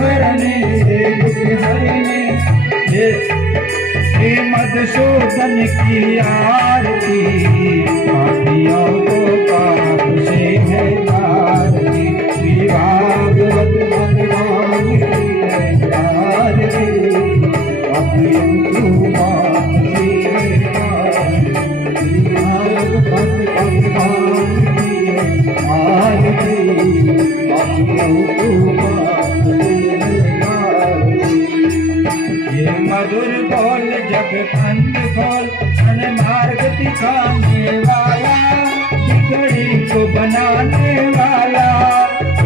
हरने दुख हरने हे मधुसूदन की आरती पापियों को पाप से है आरती श्री भागवत भगवान की है आरती पापियों को पाप से है आरती श्री भागवत भगवान की है आरती पापियों को पाप से है आरती ये मधुर बोल जग कंद खोल अन मार्ग दिखाने वाला बिगड़ी को बनाने वाला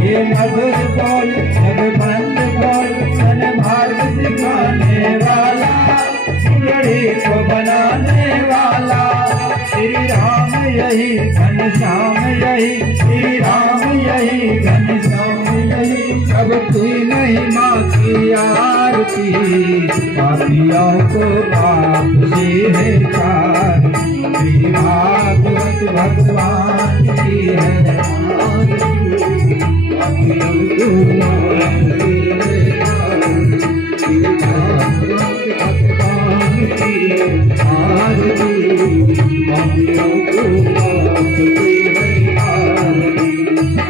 ये मधुर बोल जग कंद खोल अन मार्ग दिखाने वाला बिगड़ी को बनाने वाला श्री राम यही घनश्याम यही श्री राम यही घनश्याम यही सबकी महिमा की आरती पापियों को पाप से है तारती श्री भागवत भगवान की है आरती पापियों को पाप से है तारती श्री भागवत भगवान की है आरती पापियों को पाप से है तारती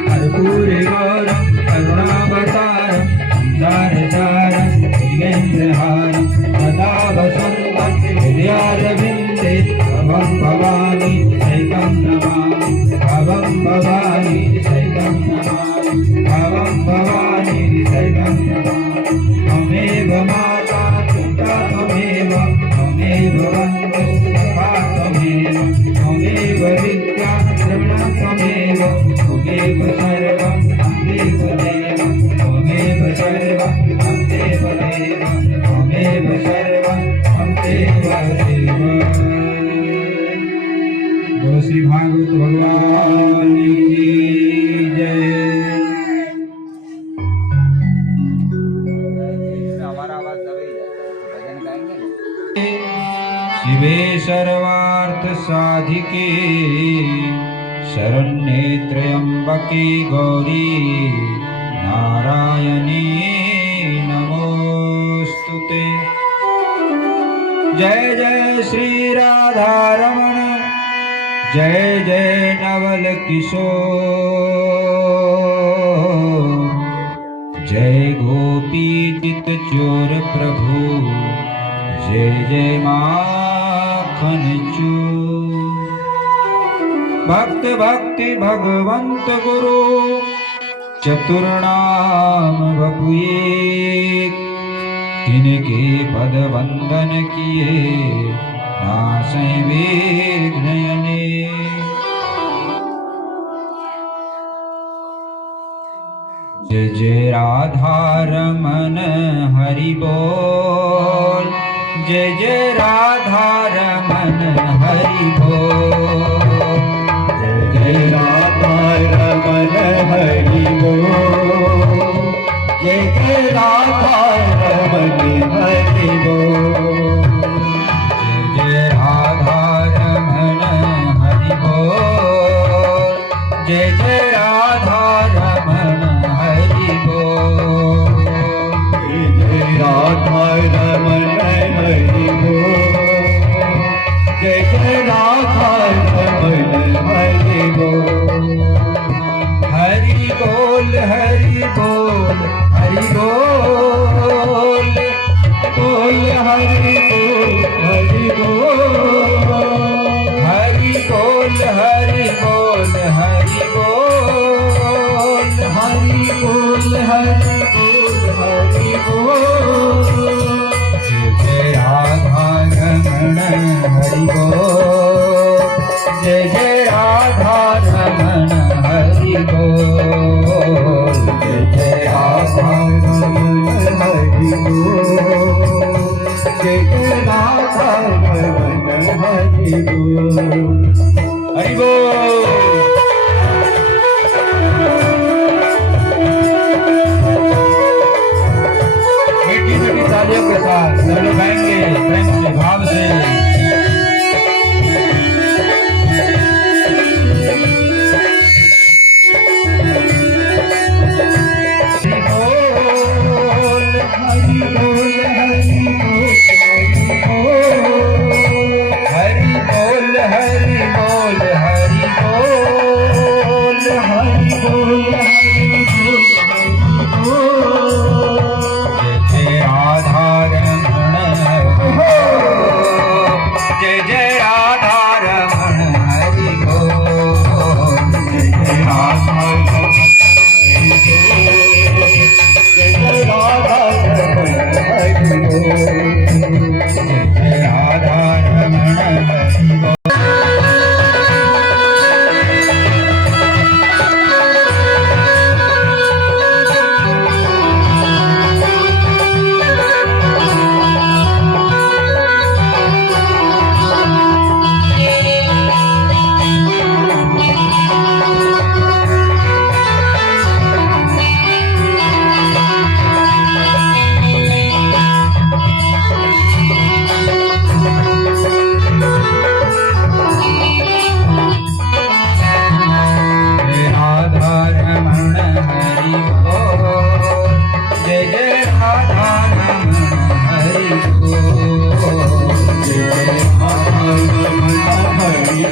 कर्पूर गौरम करुणावतारम संसारसारम दिगेन्द्रहारम सदा वसन्तं हृदयारविन्दे भवं भवानी सहितं नमामि भवं भवानी सहितं नमामि भवं भवानी सहितं नमामि त्वमेव माता पिता त्वमेव त्वमेव बन्धुः सखा त्वमेव त्वमेव विद्या द्रविणं त्वमेव त्वमेव सर्वं त्वमेव देव त्वमेव सर्वं त्वमेव देव त्वमेव सर्वं त्वमेव देव। बोलो श्री भागवत भगवान की जय। हमारा आवाज दबे जाता है तो भजन गाएंगे ना। शिवे सर्वार्थ साधिके शरण्ये त्र्यंबके गौरी नारायणी नमोस्तुते। जय जय श्री राधा रमण जय जय नवल किशोर जय गोपी चित चोर प्रभु जय जय माखन चोर। भक्त भक्ति भगवंत गुरु चतुर्नाम बपुए तिनके पद वंदन किए नासै विघ्न अनेक। जय जय राधा रमन हरि बोल जय जय राधा रमन हरि बोल जय राधा रमन हरि बोल जय जय राधा रमन हरि बोल जय राधा रमन हरि बोल जय जय राधा रमन हरि बोल जय राधा रमन हरि बोल जय जय राधा रमन हरि बोल। हरि बोल हरि बोल हरि बोल बोल हरि बोल हरि बोल हरि बोल हरि बोल हरि बोल हरि बोल हरि बोल हरि बोल। जय जय राधा रमण हरि बोल जय जय राधा रमण हरि बोल जय जय राधा रमण हरि बोल जय जय राधा रमण हरि बोल हरि बोल। मीठी मीठी तालियों के साथ सब लोग गाएंगे प्रेम से भाव से। हरि बोल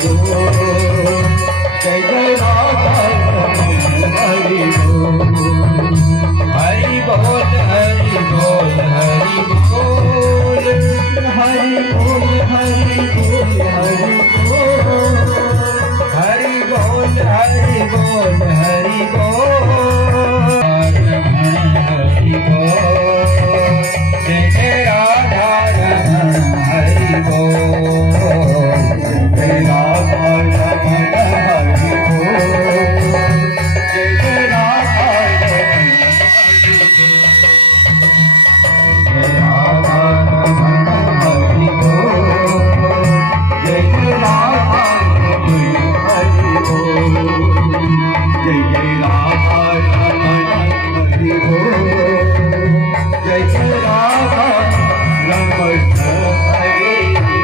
बोल, जय जय राधा रमण हरि बोल, हरि बोल हरि बोल हरि बोल, हरि बोल हरि बोल हरि बोल, हरि बोल हरि बोल हरि बोल, रमण हरि बोल, जय जय राधा रमण हरि बोल, जय राधा रमण हरि बोल, जय जय राधा रमण हरि बोल, जय जय राधा रमण हरि बोल, जय जय राधा रमण हरि बोल, जय जय राधा रमण हरि बोल।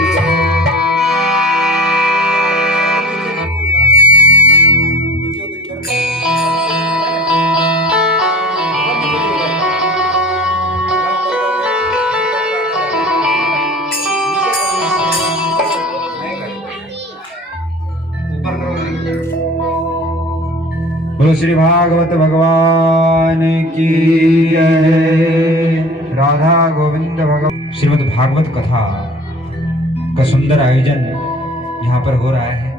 बोलो श्री भागवत भगवान की जय। राधा गोविंद भगवान। श्रीमद् भागवत कथा का सुंदर आयोजन यहाँ पर हो रहा है।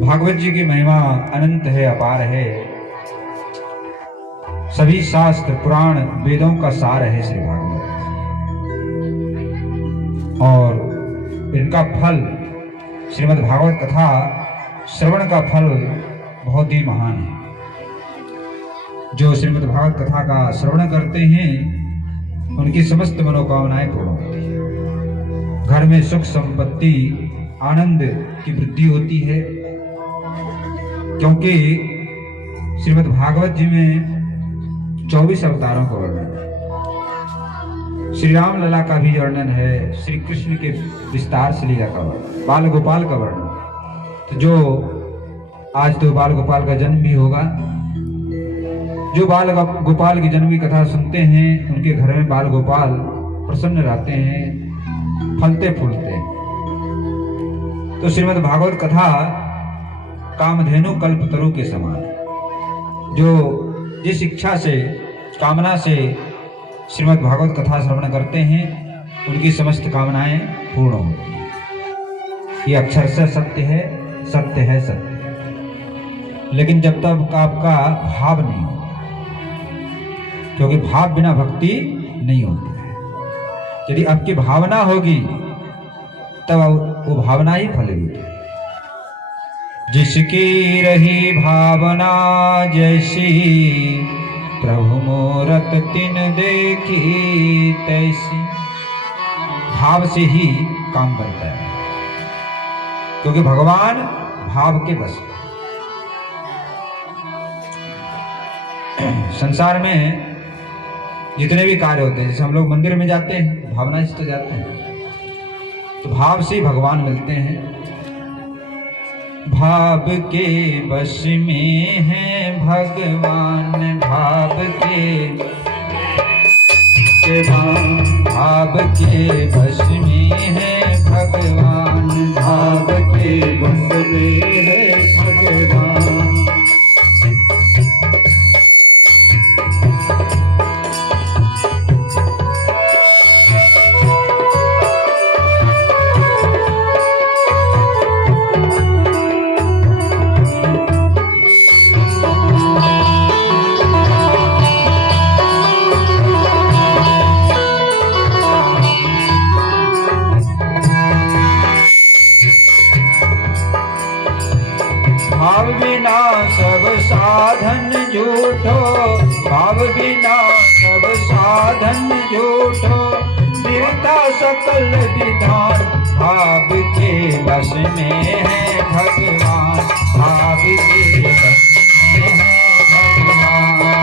भागवत जी की महिमा अनंत है, अपार है। सभी शास्त्र पुराण वेदों का सार है श्री भागवत, और इनका फल श्रीमद् भागवत कथा श्रवण का फल बहुत ही महान है। जो श्रीमद् भागवत कथा का श्रवण करते हैं उनकी समस्त मनोकामनाएं पूर्ण होती है। घर में सुख संपत्ति आनंद की वृद्धि होती है, क्योंकि श्रीमद् भागवत जी में 24 अवतारों का वर्णन है। श्री राम लला का भी वर्णन है, श्री कृष्ण के विस्तार से लीला का वर्णन, बाल गोपाल का वर्णन। तो जो आज तो बाल गोपाल का जन्म भी होगा, जो बाल गोपाल की जन्म की कथा सुनते हैं उनके घर में बाल गोपाल प्रसन्न रहते हैं, फलते फूलते हैं। तो श्रीमद् भागवत कथा कामधेनु कल्पतरु के समान, जो जिस इच्छा से कामना से श्रीमद् भागवत कथा श्रवण करते हैं उनकी समस्त कामनाएं पूर्ण होती हैं। ये अक्षरशः सत्य है, सत्य है, सत्य। लेकिन जब तक आपका भाव नहीं हो, क्योंकि भाव बिना भक्ति नहीं होती है। यदि आपकी भावना होगी तब वो भावना ही फलेगी। जिसकी रही भावना जैसी, प्रभु मूरत तिन देखी तैसी। भाव से ही काम बनता है, क्योंकि भगवान भाव के बस। संसार में जितने भी कार्य होते हैं, जैसे हम लोग मंदिर में जाते हैं भावना से तो जाते हैं, तो भाव से भगवान मिलते हैं। भाव के बस में है भगवान, भाव के बस में है भगवान, भाव के बस में है भगवान। भाव बिना सब साधन झूठो, भाव बिना सब साधन झूठो। बिरता सकल विधान, भाव के बस में है भगवान, भाव के बस में है भगवान।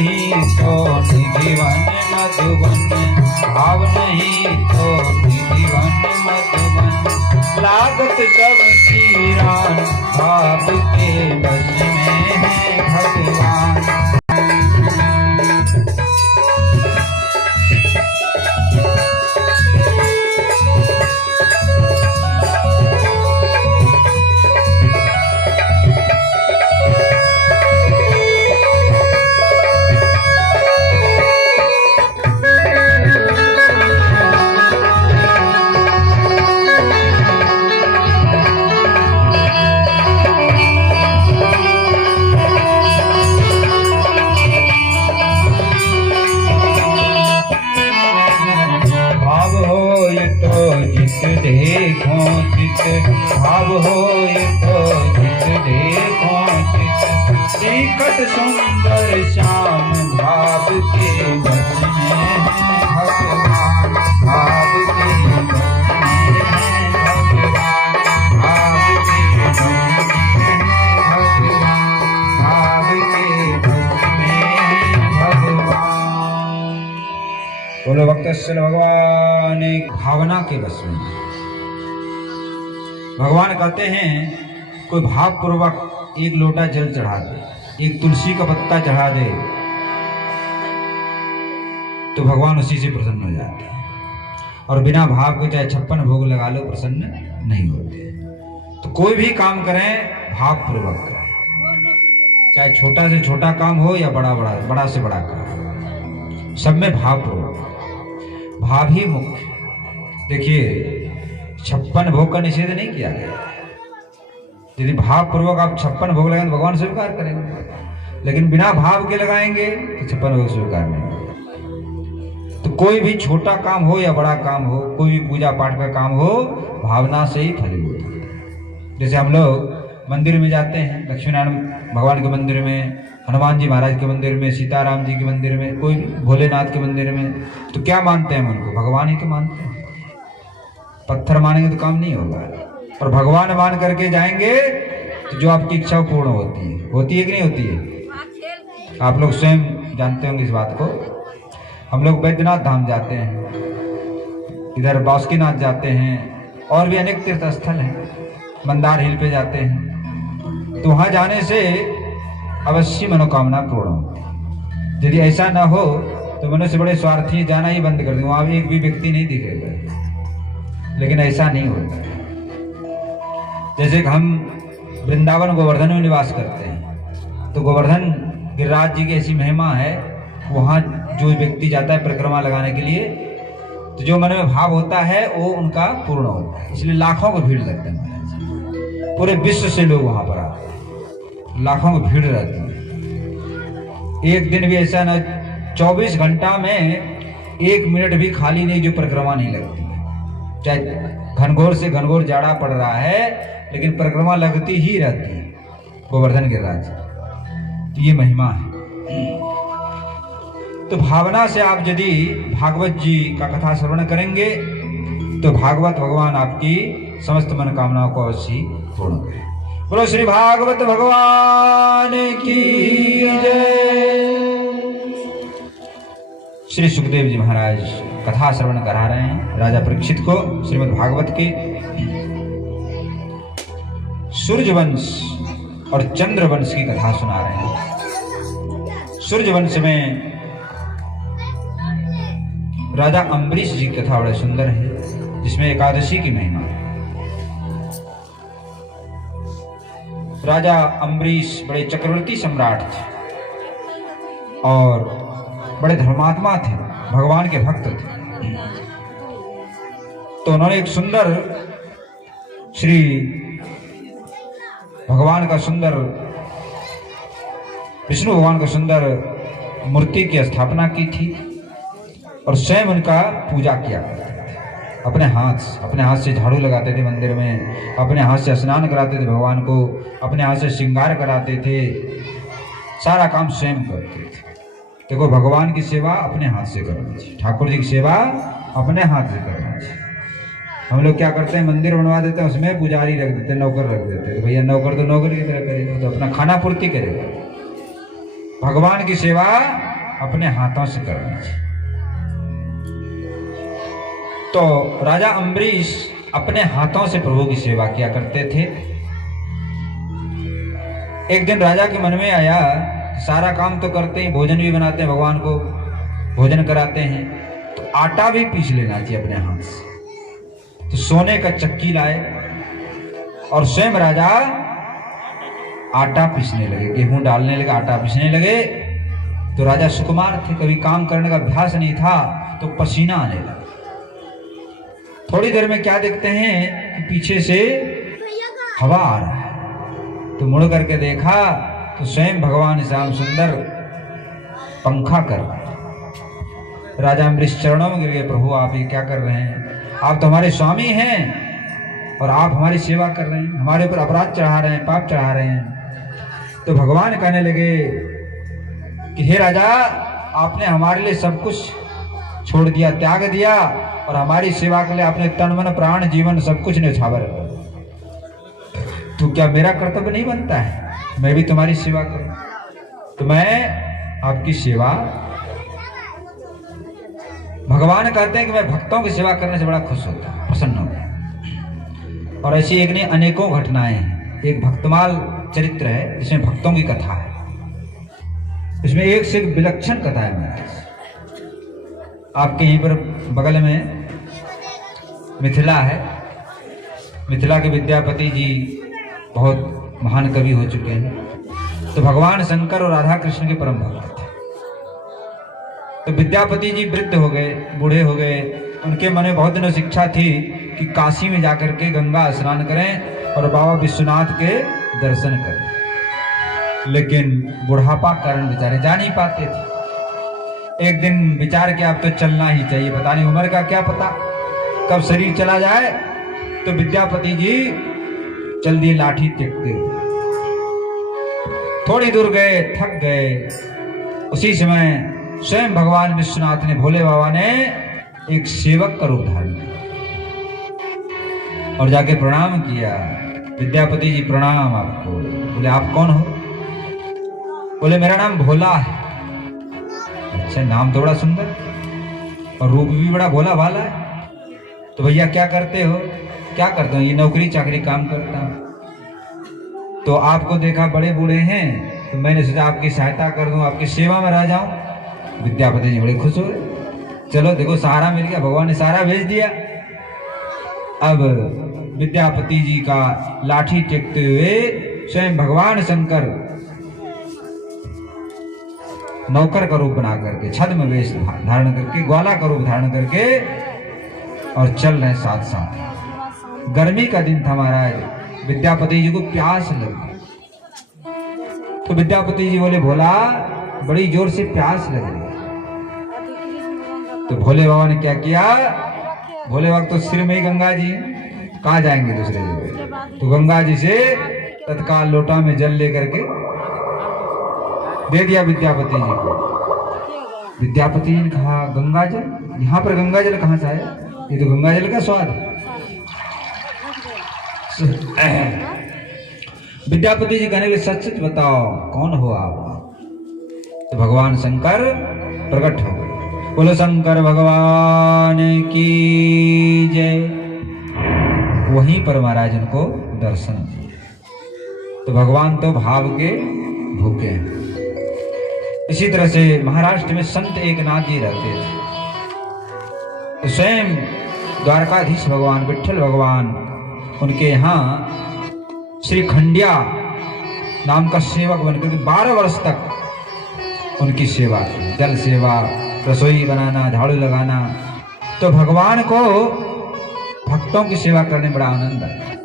नहीं तो निधिवन मधुबन, भाव नहीं तो निधिवन मधुबन। लागत सब वीरान, भाव के बस में है भगवान। देखो चित भाव होए तो जित देखो चित, निकट सुंदर श्याम भाव के बस में है भगवान। भाव के बस में है भगवान, भाव के बस में है भगवान, भाव के बस में है भगवान। बोलो भक्तवत्सल भगवान भावना के बस में। भगवान कहते हैं कोई भाव पूर्वक एक लोटा जल चढ़ा दे, एक तुलसी का पत्ता चढ़ा दे, तो भगवान उसी से प्रसन्न हो जाते हैं। और बिना भाव के चाहे 56 भोग लगा लो, प्रसन्न नहीं होते। तो कोई भी काम करें भाव पूर्वक करें, चाहे छोटा से छोटा काम हो या बड़ा से बड़ा काम, सब में भाव पूर्वक। भाव ही मुख्य। देखिए 56 भोग का निषेध नहीं किया गया। यदि भाव पूर्वक आप 56 भोग लगाएंगे तो भगवान स्वीकार करेंगे, लेकिन बिना भाव के लगाएंगे तो 56 भोग स्वीकार नहीं होगा। तो कोई भी छोटा काम हो या बड़ा काम हो, कोई भी पूजा पाठ का काम हो, भावना से ही फलीभूत होता है। जैसे हम लोग मंदिर में जाते हैं, लक्ष्मी नारायण भगवान के मंदिर में, हनुमान जी महाराज के मंदिर में, सीताराम जी के मंदिर में, कोई भोलेनाथ के मंदिर में, तो क्या मानते हैं हम उनको? भगवान ही तो मानते हैं। पत्थर मानेंगे तो काम नहीं होगा। और भगवान मान करके जाएंगे तो जो आपकी इच्छा पूर्ण होती है कि नहीं होती है? आप लोग स्वयं जानते होंगे इस बात को। हम लोग बैद्यनाथ धाम जाते हैं, इधर बासुकीनाथ जाते हैं, और भी अनेक तीर्थ स्थल हैं, मंदार हिल पे जाते हैं। तो वहां जाने से अवश्य मनोकामना पूर्ण हो। यदि ऐसा ना हो तो मनुष्य बड़े स्वार्थी जाना ही बंद कर देंगे, वहां भी एक भी व्यक्ति नहीं दिखेगा। लेकिन ऐसा नहीं होता। जैसे कि हम वृंदावन गोवर्धन में निवास करते हैं, तो गोवर्धन गिरिराज जी की ऐसी महिमा है, वहाँ जो व्यक्ति जाता है परिक्रमा लगाने के लिए, तो जो मन में भाव होता है वो उनका पूर्ण होता है। इसलिए लाखों को भीड़ लगता है, पूरे विश्व से लोग वहाँ पर आते हैं, लाखों को भीड़ रहती है। एक दिन भी ऐसा न 24 घंटा में 1 मिनट भी खाली नहीं जो परिक्रमा नहीं लगती। चाहे घनघोर से घनघोर जाड़ा पड़ रहा है, लेकिन परिक्रमा लगती ही रहती है गोवर्धन गिरिराज। तो ये महिमा है। तो भावना से आप यदि भागवत जी का कथा श्रवण करेंगे तो भागवत भगवान आपकी समस्त मनोकामनाओं को अवश्य पूर्ण करें। बोलो श्री भागवत भगवान की जय। श्री सुखदेव जी महाराज कथा श्रवण करा रहे हैं राजा परीक्षित को श्रीमद् भागवत के सूर्यवंश और चंद्रवंश की कथा सुना रहे हैं। सूर्यवंश में राजा अम्बरीश जी की कथा बड़े सुंदर है, जिसमें एकादशी की महिमा। राजा अम्बरीश बड़े चक्रवर्ती सम्राट थे और बड़े धर्मात्मा थे, भगवान के भक्त थे। तो उन्होंने एक सुंदर श्री भगवान का सुंदर विष्णु भगवान का सुंदर मूर्ति की स्थापना की थी और स्वयं उनका पूजा किया। अपने हाथ से झाड़ू लगाते थे मंदिर में, अपने हाथ से स्नान कराते थे भगवान को, अपने हाथ से श्रृंगार कराते थे, सारा काम स्वयं करते थे। देखो भगवान की सेवा अपने हाथ से करनी चाहिए, ठाकुर जी की सेवा अपने हाथ से करना चाहिए। हम लोग क्या करते हैं, मंदिर बनवा देते हैं, उसमें पुजारी रख देते हैं, नौकर रख देते हैं। तो भैया नौकर तो नौकर की तरह करेगा, तो अपना खाना पूर्ति करेगा। भगवान की सेवा अपने हाथों से करनी चाहिए। तो राजा अम्बरीश अपने हाथों से प्रभु की सेवा किया करते थे। एक दिन राजा के मन में आया, सारा काम तो करते हैं, भोजन भी बनाते हैं, भगवान को भोजन कराते हैं, तो आटा भी पीस लेना चाहिए अपने हाथ से। तो सोने का चक्की लाए और स्वयं राजा आटा पीसने लगे, गेहूं डालने लगे, आटा पीसने लगे। तो राजा सुकुमार थे, कभी काम करने का अभ्यास नहीं था, तो पसीना आने लगा। थोड़ी देर में क्या देखते हैं कि पीछे से हवा आ रहा है, तो मुड़ करके देखा तो स्वयं भगवान श्याम सुंदर पंखा कर रहे हैं। राजा अम्बरीश चरणों में गिर गए, प्रभु आप ये क्या कर रहे हैं? आप तो हमारे स्वामी हैं और आप हमारी सेवा कर रहे हैं, हमारे ऊपर अपराध चढ़ा रहे हैं, पाप चढ़ा रहे हैं। तो भगवान कहने लगे कि हे राजा, आपने हमारे लिए सब कुछ छोड़ दिया, त्याग दिया, और हमारी सेवा के लिए आपने तन मन प्राण जीवन सब कुछ न्यौछावर कर। तो क्या मेरा कर्तव्य नहीं बनता है मैं भी तुम्हारी सेवा करूं? तो मैं आपकी सेवा, भगवान कहते हैं कि मैं भक्तों की सेवा करने से बड़ा खुश होता हूं, प्रसन्न होता हूं। और ऐसी एक नहीं अनेकों घटनाएं हैं। एक भक्तमाल चरित्र है जिसमें भक्तों की कथा है, इसमें एक से एक विलक्षण कथा है महाराज। आपके यहीं पर बगल में मिथिला है, मिथिला के विद्यापति जी बहुत महान कवि हो चुके हैं। तो भगवान शंकर और राधा कृष्ण के परम भक्त थे। तो विद्यापति जी वृद्ध हो गए, बूढ़े हो गए। उनके मन में बहुत दिनों शिक्षा थी कि काशी में जाकर के गंगा स्नान करें और बाबा विश्वनाथ के दर्शन करें, लेकिन बुढ़ापा कारण बेचारे जा नहीं पाते थे। एक दिन विचार किया अब तो चलना ही चाहिए, पता नहीं उम्र का क्या पता कब शरीर चला जाए। तो विद्यापति जी चल दिए लाठी टेकते हुए। थोड़ी दूर गए, थक गए। उसी समय स्वयं भगवान विश्वनाथ ने, भोले बाबा ने एक सेवक का रूप धारण किया और जाके प्रणाम किया। विद्यापति जी प्रणाम आपको। बोले आप कौन हो? बोले मेरा नाम भोला है। अच्छा, नाम तो बड़ा सुंदर और रूप भी बड़ा भोला भाला है। तो भैया क्या करते हो? क्या करता हूँ, ये नौकरी चाकरी काम करता हूँ। तो आपको देखा बड़े बूढ़े हैं, तो मैंने सोचा आपकी सहायता कर दूं, आपकी सेवा में रह जाऊं। विद्यापति जी बड़े खुश हो गए। चलो देखो, सहारा मिल गया, भगवान ने सहारा भेज दिया। अब विद्यापति जी का लाठी टेकते हुए स्वयं भगवान शंकर नौकर का रूप बना करके, छद्म वेश धारण करके, ग्वाला का रूप धारण करके और चल रहे साथ साथ। गर्मी का दिन था महाराज, विद्यापति जी को प्यास लगी। तो विद्यापति जी बोले भोला बड़ी जोर से प्यास लग रही। तो भोले बाबा ने क्या किया? भोले बाबा तो सिर में ही गंगा जी, कहाँ जाएंगे दूसरे जगह। तो गंगा जी से तत्काल लोटा में जल लेकर के दे दिया विद्यापति जी को। विद्यापति जी ने कहा गंगा जल, यहाँ पर गंगा जल कहाँ से आया? ये तो गंगा जल का स्वाद है। विद्यापति जी कहने के सच सच बताओ कौन हो आप? तो भगवान शंकर प्रकट हो गए। बोलो शंकर भगवान की जय। वहीं पर महाराज उनको दर्शन दिए। तो भगवान तो भाव के भूखे हैं। इसी तरह से महाराष्ट्र में संत एकनाथ जी रहते थे। तो स्वयं द्वारकाधीश भगवान विठल भगवान, उनके यहाँ श्री खंडिया नाम का सेवक बनकर 12 वर्ष तक उनकी सेवा की। जल सेवा, रसोई बनाना, झाड़ू लगाना। तो भगवान को भक्तों की सेवा करने में बड़ा आनंद आया।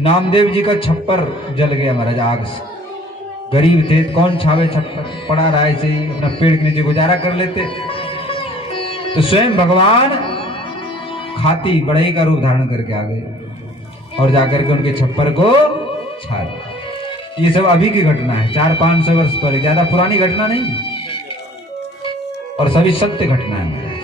नामदेव जी का छप्पर जल गया महाराज आग से। गरीब थे, कौन छावे छप्पर, पड़ा रहा ऐसे ही, अपना पेड़ के नीचे गुजारा कर लेते। तो स्वयं भगवान खाती बढ़ई का रूप धारण करके आ गए और जाकर के उनके छप्पर को छा दिया। ये सब अभी की घटना है, 400-500 वर्ष पहले, ज्यादा पुरानी घटना नहीं, और सभी सत्य घटना है।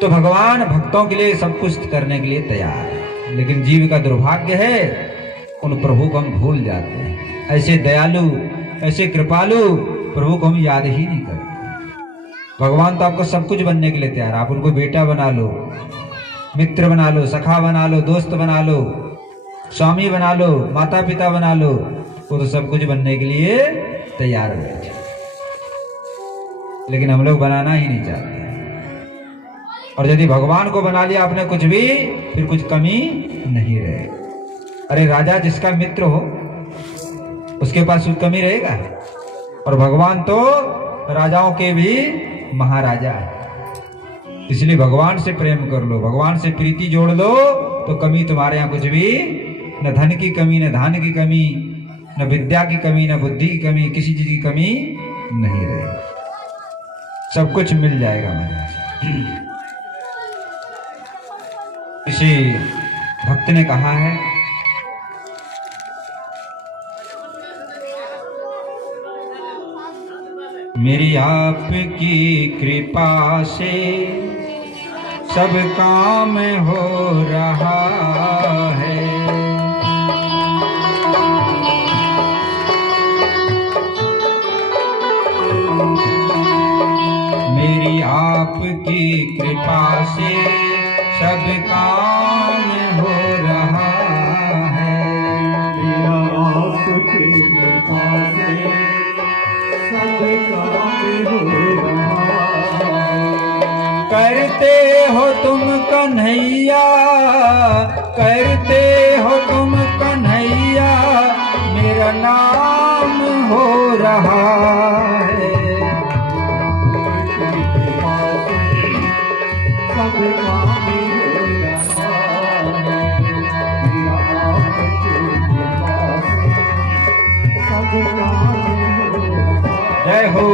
तो भगवान भक्तों के लिए सब कुछ करने के लिए तैयार है, लेकिन जीव का दुर्भाग्य है उन प्रभु को हम भूल जाते हैं। ऐसे दयालु, ऐसे कृपालु प्रभु को हम याद ही नहीं करते। भगवान तो आपको सब कुछ बनने के लिए तैयार, आप उनको बेटा बना लो, मित्र बना लो, सखा बना लो, दोस्त बना लो, स्वामी बना लो, माता पिता बना लो, वो तो सब कुछ बनने के लिए तैयार हो बैठे। लेकिन हम लोग बनाना ही नहीं चाहते। और यदि भगवान को बना लिया आपने कुछ भी, फिर कुछ कमी नहीं रहे। अरे राजा जिसका मित्र हो उसके पास कुछ कमी रहेगा? और भगवान तो राजाओं के भी महाराजा है। इसलिए भगवान से प्रेम कर लो, भगवान से प्रीति जोड़ लो, तो कमी तुम्हारे यहाँ कुछ भी, न धन की कमी, न धान की कमी, न विद्या की कमी, न बुद्धि की कमी, किसी चीज की कमी नहीं रहेगी। सब कुछ मिल जाएगा महाराज। किसी भक्त ने कहा है, मेरी आपकी कृपा से सब काम हो रहा है। मेरी आपकी कृपा से सब काम हो रहा है। मेरा आपकी कृपा से सब काम हो रहा है। करते हो तुम कन्हैया, करते हो तुम कन्हैया, मेरा नाम हो रहा है। जय हो।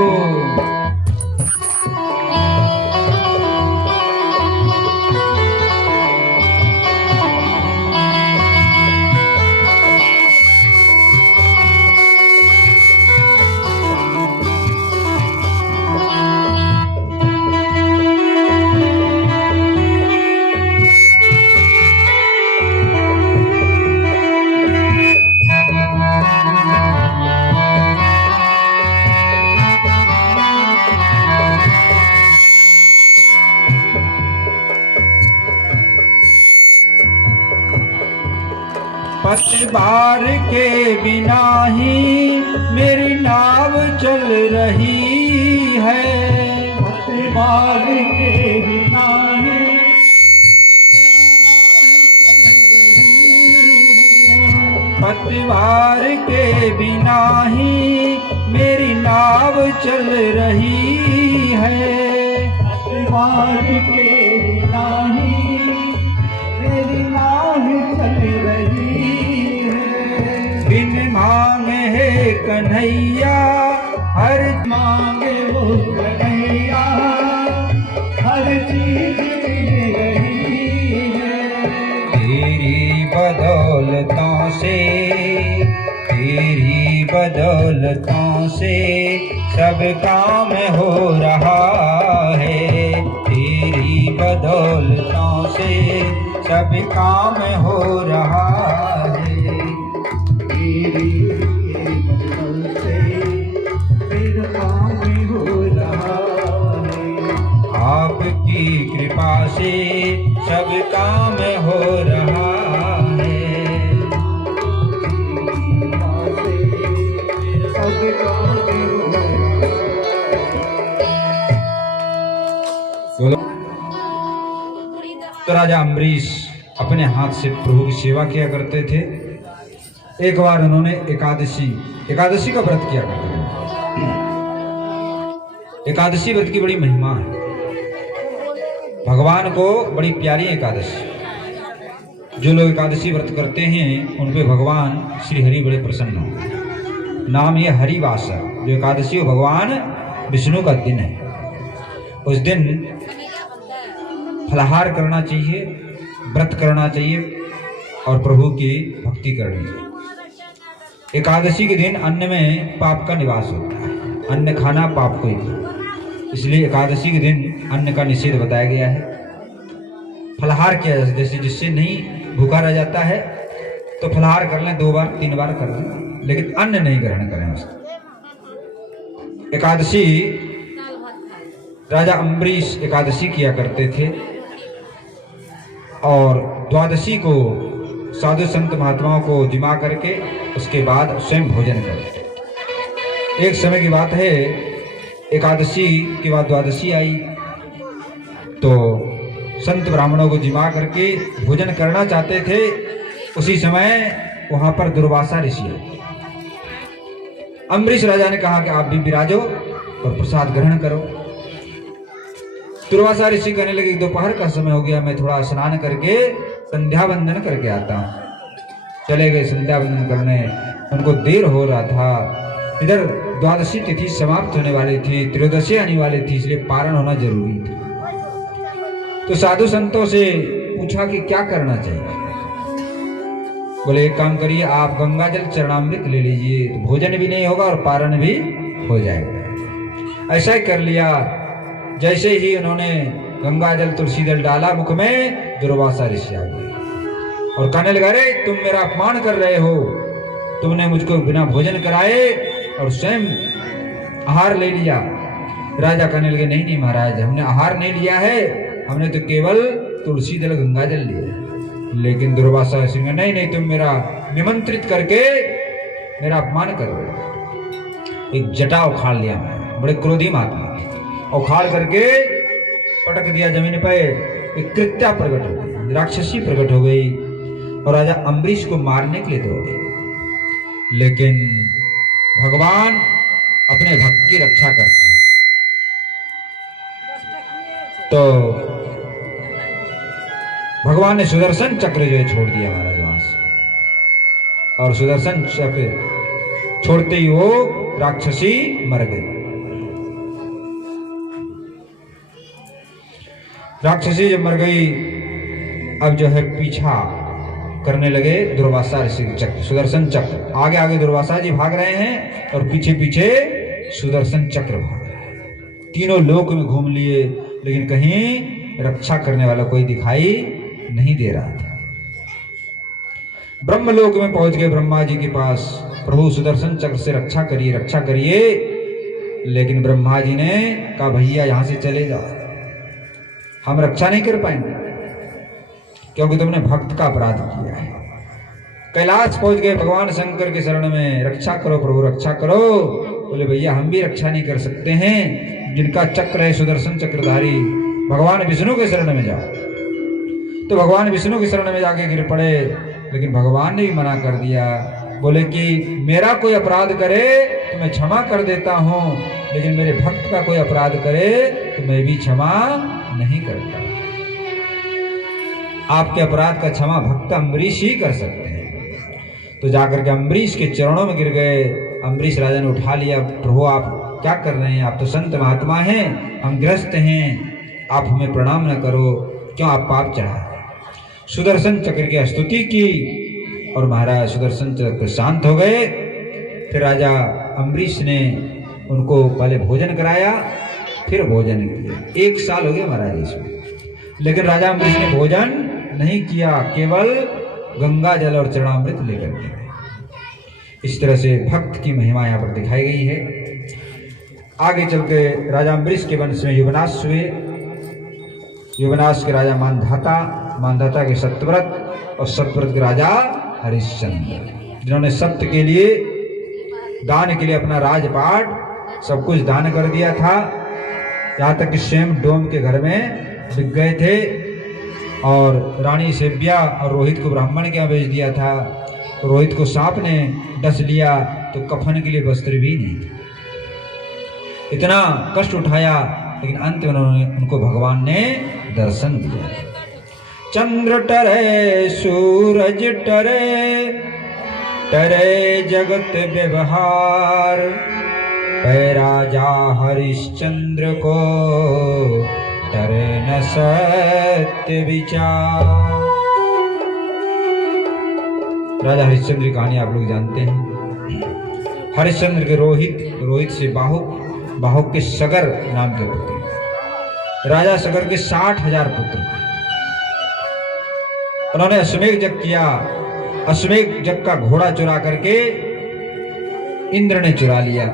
पतवार के बिना ही मेरी नाव चल रही है। पतवार के बिना ही पतवार के बिना ही मेरी नाव चल रही है। पतवार के बिना ही मेरी नाव चल रही है। बिन मांगे है कन्हैया, हर मांगे वो कन्हैया, हर चीज मिल रही है। तेरी बदौलतों से, तेरी बदौलतों से सब काम हो रहा है। तेरी बदौलतों से सब काम हो रहा है। तेरी बदौलत से सब काम हो रहा है। आपकी कृपा से सब काम हो रहा है। तो राजा अम्बरीश अपने हाथ से प्रभु की सेवा किया करते थे। एक बार उन्होंने एकादशी का व्रत किया करते थे। एकादशी व्रत की बड़ी महिमा है, भगवान को बड़ी प्यारी एकादशी। जो लोग एकादशी व्रत करते हैं उन पे भगवान श्री हरि बड़े प्रसन्न होते। नाम ये हरिवास है। जो एकादशी भगवान विष्णु का दिन है। उस दिन फलाहार करना चाहिए, व्रत करना चाहिए और प्रभु की भक्ति करनी चाहिए। एकादशी के दिन अन्न में पाप का निवास होता है। अन्न खाना पाप को ही, इसलिए एकादशी के दिन अन्न का निषेध बताया गया है। फलाहार किया जाए, जैसे जिससे नहीं भूखा रह जाता है तो फलाहार कर लें, 2 बार 3 बार कर लें, लेकिन अन्न नहीं ग्रहण करें उसका। एकादशी राजा अम्बरीश एकादशी किया करते थे और द्वादशी को साधु संत महात्माओं को जिमा करके उसके बाद स्वयं भोजन करते। एक समय की बात है, एकादशी के बाद द्वादशी आई तो संत ब्राह्मणों को जिमा करके भोजन करना चाहते थे। उसी समय वहां पर दुर्वासा ऋषि आए। अम्बरीश राजा ने कहा कि आप भी विराजो और प्रसाद ग्रहण करो। दुर्वासा ऋषि कहने लगे दोपहर का समय हो गया, मैं थोड़ा स्नान करके संध्या वंदन करके आता हूँ। चले गए संध्या वंदन करने, उनको देर हो रहा था। इधर द्वादशी तिथि समाप्त होने वाली थी, त्रयोदशी आने वाली थी, इसलिए पारण होना जरूरी था। तो साधु संतों से पूछा कि क्या करना चाहिए। बोले एक काम करिए, आप गंगा जल चरणामृत ले लीजिए, तो भोजन भी नहीं होगा और पारण भी हो जाएगा। ऐसा ही कर लिया। जैसे ही उन्होंने गंगा जल तुलसी जल डाला मुख में, दुर्वासा ऋषि आ गए और कहने लगा, अरे तुम मेरा अपमान कर रहे हो, तुमने मुझको बिना भोजन कराए और स्वयं आहार ले लिया। राजा कहने लगे, नहीं नहीं महाराज, हमने आहार नहीं लिया है, हमने तो केवल तुलसी जल गंगा जल लिया। लेकिन दुर्वासा ऋषि ने, नहीं नहीं, तुम मेरा निमंत्रित करके मेरा अपमान कर रहे हो। एक जटा उखाड़ लिया मैं, बड़े क्रोधी महात्मा, उखाड़ करके पटक दिया जमीन पे। एक कृत्या प्रकट हो गई, राक्षसी प्रकट हो गई और राजा अम्बरीश को मारने के लिए दौड़े। लेकिन भगवान अपने भक्त की रक्षा करते हैं। तो भगवान ने सुदर्शन चक्र जो है छोड़ दिया महाराज वहां से, और सुदर्शन चक्र छोड़ते ही वो राक्षसी मर गई। राक्षसी जब मर गई, अब जो है पीछा करने लगे दुर्वासा ऋषि चक्र, सुदर्शन चक्र। आगे आगे दुर्वासा जी भाग रहे हैं और पीछे पीछे सुदर्शन चक्र भाग रहे हैं। तीनों लोक में घूम लिए, लेकिन कहीं रक्षा करने वाला कोई दिखाई नहीं दे रहा था। ब्रह्मलोक में पहुंच गए ब्रह्मा जी के पास, प्रभु सुदर्शन चक्र से रक्षा करिए, रक्षा करिए। लेकिन ब्रह्मा जी ने कहा, भैया यहां से चले जाओ, हम रक्षा नहीं कर पाएंगे क्योंकि तुमने भक्त का अपराध किया है। कैलाश पहुंच गए भगवान शंकर के शरण में, रक्षा करो प्रभु, रक्षा करो। बोले भैया हम भी रक्षा नहीं कर सकते हैं, जिनका चक्र है सुदर्शन चक्रधारी, भगवान विष्णु के शरण में जाओ। तो भगवान विष्णु के शरण में जाके गिर पड़े, लेकिन भगवान ने भी मना कर दिया। बोले कि मेरा कोई अपराध करे तो मैं क्षमा कर देता हूं, लेकिन मेरे भक्त का कोई अपराध करे तो मैं भी क्षमा नहीं करता। आपके अपराध का क्षमा भक्त अम्बरीश ही कर सकते हैं। तो जाकर के अम्बरीश के चरणों में गिर गए। अम्बरीश राजा ने उठा लिया, प्रभु आप क्या कर रहे हैं, आप तो संत महात्मा हैं, हम गृहस्थ हैं, आप हमें प्रणाम न करो, क्यों आप पाप चढ़ा। सुदर्शन चक्र की स्तुति की और महाराज सुदर्शन चक्र शांत हो गए। फिर राजा अम्बरीश ने उनको पहले भोजन कराया, फिर भोजन किया। 1 साल हो गया महाराज इसमें, लेकिन राजा अम्बरीश ने भोजन नहीं किया, केवल गंगा जल और चरणामृत लेकर के। इस तरह से भक्त की महिमा यहाँ पर दिखाई गई है। आगे चल के राजा अम्बरीश के वंश में युवनाश हुए। युवनाश के राजा मानधाता, मानधाता के सत्यव्रत और सत्यव्रत के राजा हरिश्चंद्र, जिन्होंने सत्य के लिए, दान के लिए अपना राजपाट सब कुछ दान कर दिया था। यहाँ तक कि स्वयं डोम के घर में बिक गए थे और रानी सेव्या और रोहित को ब्राह्मण के यहाँ भेज दिया था। तो रोहित को सांप ने डस लिया तो कफन के लिए वस्त्र भी नहीं था। इतना कष्ट उठाया, लेकिन अंत में उनको भगवान ने दर्शन दिया। चंद्र टरे सूरज टरे, टरे जगत व्यवहार, पै राजा हरिश्चंद्र को टरे न सत्य विचार। राजा हरिश्चंद्र की कहानी आप लोग जानते हैं। हरिश्चंद्र के रोहित, रोहित से बाहुक, बाहुक के सगर नाम के पुत्र। राजा सगर के 60,000 पुत्र। उन्होंने अश्वमेध जग किया। अश्वमेध जग का घोड़ा चुरा करके इंद्र ने चुरा लिया।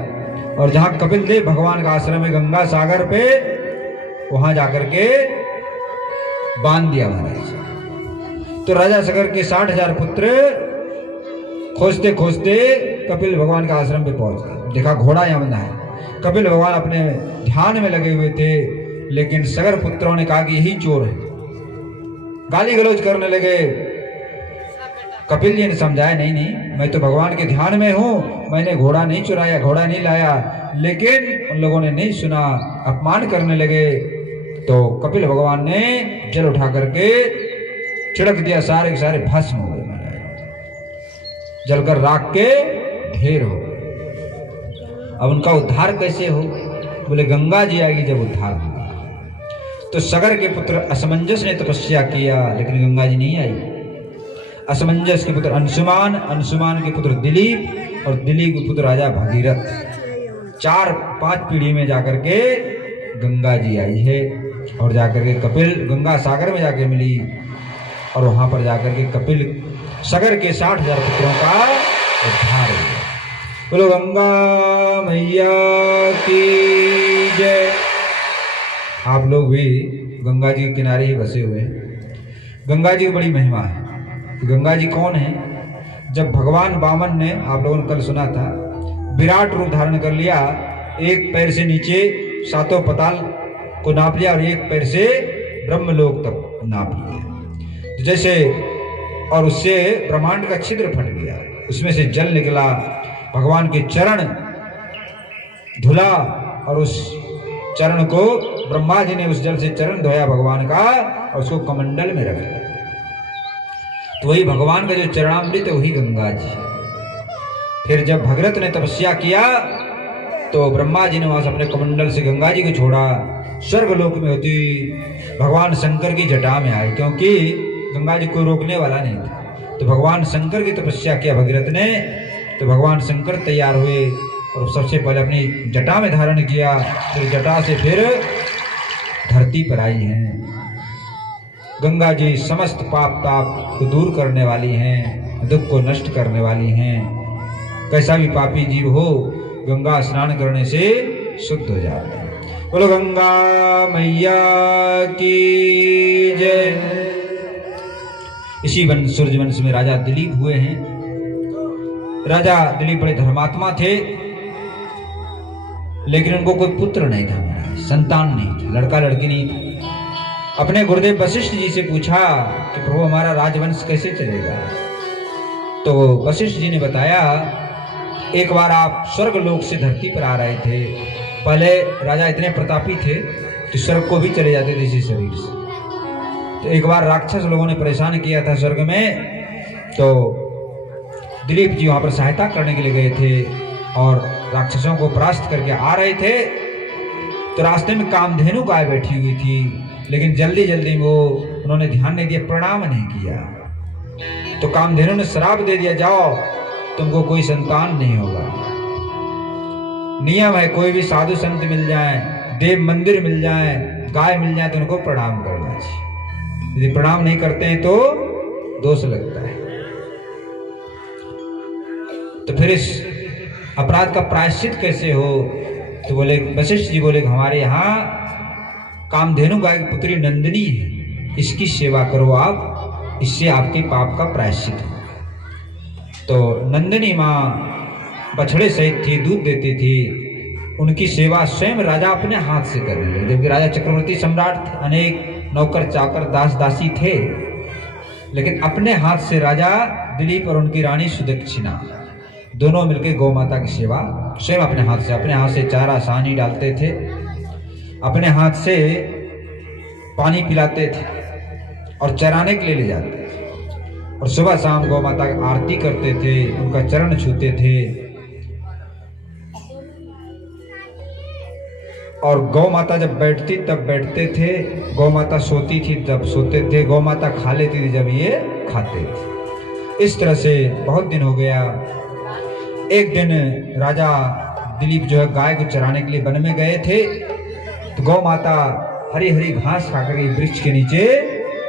और जहां कपिल देव भगवान का आश्रम है गंगा सागर पे, वहां जाकर के बांध दिया महाराज। तो राजा सगर के 60,000 पुत्र खोजते खोजते कपिल भगवान का आश्रम पे पहुंच गए। देखा घोड़ा यहाँ बंधा है। कपिल भगवान अपने ध्यान में लगे हुए थे, लेकिन सगर पुत्रों ने कहा कि यही चोर है, गाली गलौज करने लगे। कपिल जी ने समझाया, नहीं नहीं, मैं तो भगवान के ध्यान में हूं, मैंने घोड़ा नहीं चुराया, घोड़ा नहीं लाया। लेकिन उन लोगों ने नहीं सुना, अपमान करने लगे। तो कपिल भगवान ने जल उठा करके छिड़क दिया, सारे के सारे भस्म हो गए, जलकर राख के ढेर हो गए। अब उनका उद्धार कैसे हो? बोले गंगा जी आएगी जब उद्धार होगा। तो सगर के पुत्र असमंजस ने तपस्या किया, लेकिन गंगा जी नहीं आई। असमंजस के पुत्र अंशुमान, अंशुमान के पुत्र दिलीप, और दिलीप के पुत्र राजा भगीरथ। 4-5 पीढ़ी में जाकर के गंगा जी आई है, और जाकर के कपिल गंगा सागर में जाकर मिली, और वहां पर जाकर के कपिल सगर के 60,000 पुत्रों का उद्धार हो गया। बोलो गंगा मैया की जय। आप लोग भी गंगा जी के किनारे ही बसे हुए हैं। गंगा जी की बड़ी महिमा है। गंगा जी कौन है? जब भगवान वामन ने, आप लोगों ने कल सुना था, विराट रूप धारण कर लिया, एक पैर से नीचे 7 पताल को नाप लिया और एक पैर से ब्रह्मलोक तक नाप लिया। जैसे, और उससे ब्रह्मांड का छिद्र फट गया, उसमें से जल निकला, भगवान के चरण धुला, और उस चरण को ब्रह्मा जी ने उस जल से चरण धोया भगवान का, और उसको कमंडल में रख लिया। तो वही भगवान का जो चरणामृत है वही गंगा जी। फिर जब भगीरथ ने तपस्या किया तो ब्रह्मा जी ने वहां से अपने कमंडल से गंगा जी को छोड़ा, स्वर्ग लोक में होती भगवान शंकर की जटा में आई, क्योंकि गंगा जी कोई रोकने वाला नहीं था। तो भगवान शंकर की तपस्या किया भगीरथ ने, तो भगवान शंकर तैयार हुए और सबसे पहले अपनी जटा में धारण किया, फिर जटा से फिर धरती पर आई हैं। गंगा जी समस्त पाप ताप को दूर करने वाली हैं, दुख को नष्ट करने वाली हैं। कैसा भी पापी जीव हो, गंगा स्नान करने से शुद्ध हो जाता है। बोलो गंगा मैया की जय। इसी सूर्य वंश में राजा दिलीप हुए हैं। राजा दिलीप बड़े धर्मात्मा थे, लेकिन उनको कोई पुत्र नहीं था, संतान नहीं था, लड़का लड़की नहीं था। अपने गुरुदेव वशिष्ठ जी से पूछा कि प्रभु हमारा राजवंश कैसे चलेगा? तो वशिष्ठ जी ने बताया, एक बार आप स्वर्ग लोक से धरती पर आ रहे थे। पहले राजा इतने प्रतापी थे कि स्वर्ग को भी चले जाते थे इसी शरीर से। तो एक बार राक्षस लोगों ने परेशान किया था स्वर्ग में, तो दिलीप जी वहां पर सहायता करने के लिए गए थे और राक्षसों को परास्त करके आ रहे थे। तो रास्ते में कामधेनु गाय बैठी हुई थी, लेकिन जल्दी जल्दी वो उन्होंने ध्यान नहीं दिया, प्रणाम नहीं किया। तो कामधेनु ने श्राप दे दिया, जाओ तुमको कोई संतान नहीं होगा। नियम है, कोई भी साधु संत मिल जाए, देव मंदिर मिल जाए, गाय मिल जाए, तो उनको प्रणाम करना चाहिए। यदि प्रणाम नहीं करते हैं तो दोष लगता है। तो फिर इस अपराध का प्रायश्चित कैसे हो? तो बोले, वशिष्ठ जी बोले, हमारे यहाँ कामधेनु गाय की पुत्री नंदिनी है, इसकी सेवा करो आप, इससे आपके पाप का प्रायश्चित हो। तो नंदिनी माँ बछड़े सहित थी, दूध देती थी, उनकी सेवा स्वयं राजा अपने हाथ से करने लगे। जबकि राजा चक्रवर्ती सम्राट थे, अनेक नौकर चाकर दास दासी थे, लेकिन अपने हाथ से राजा दिलीप और उनकी रानी सुदक्षिणा दोनों मिलकर गौ माता की सेवा स्वयं अपने हाथ से चारा सानी डालते थे, अपने हाथ से पानी पिलाते थे और चराने के लिए ले जाते थे, और सुबह शाम गौ माता की आरती करते थे, उनका चरण छूते थे। और गौ माता जब बैठती तब बैठते थे, गौ माता सोती थी तब सोते थे, गौ माता खा लेती थी जब ये खाते थे। इस तरह से बहुत दिन हो गया। एक दिन राजा दिलीप जो है गाय को चराने के लिए वन में गए थे, तो गौ माता हरी हरी घास खाकर के वृक्ष के नीचे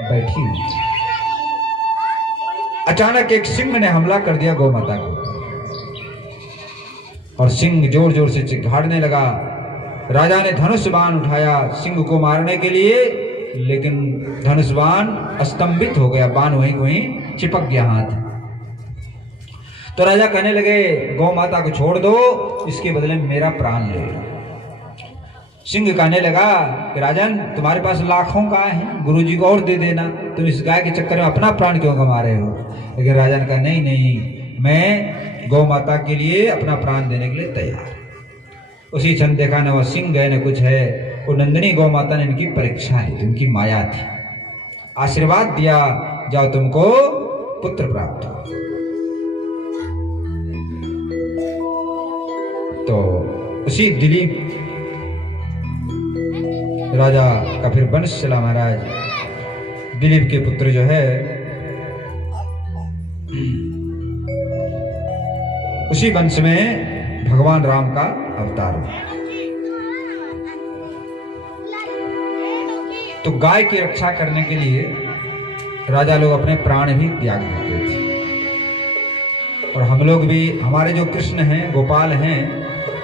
बैठी हुई। अचानक एक सिंह ने हमला कर दिया गौ माता को। और सिंह जोर जोर से चिघाड़ने लगा। राजा ने धनुष बाण उठाया सिंह को मारने के लिए, लेकिन धनुष बाण अस्तंभित हो गया, बाण वहीं वहीं चिपक गया हाथ। तो राजा कहने लगे गौ माता को छोड़ दो, इसके बदले में मेरा प्राण ले लो। सिंह कहने लगा कि राजन तुम्हारे पास लाखों गाय हैं, गुरुजी को और दे देना, तुम इस गाय के चक्कर में अपना प्राण क्यों गंवा रहे हो। लेकिन राजा ने कहा नहीं नहीं, मैं गौ माता के लिए अपना प्राण देने के लिए तैयार। उसी क्षण देखा न वह सिंह है न कुछ है, वो नंदिनी गौ माता ने इनकी परीक्षा ली, उनकी माया थी, आशीर्वाद दिया जाओ तुमको पुत्र प्राप्त हो। तो उसी दिलीप राजा का फिर वंश चला महाराज। दिलीप के पुत्र जो है उसी वंश में भगवान राम का अवतार हुआ। तो गाय की रक्षा करने के लिए राजा लोग अपने प्राण भी त्याग देते थे। और हम लोग भी, हमारे जो कृष्ण हैं, गोपाल हैं,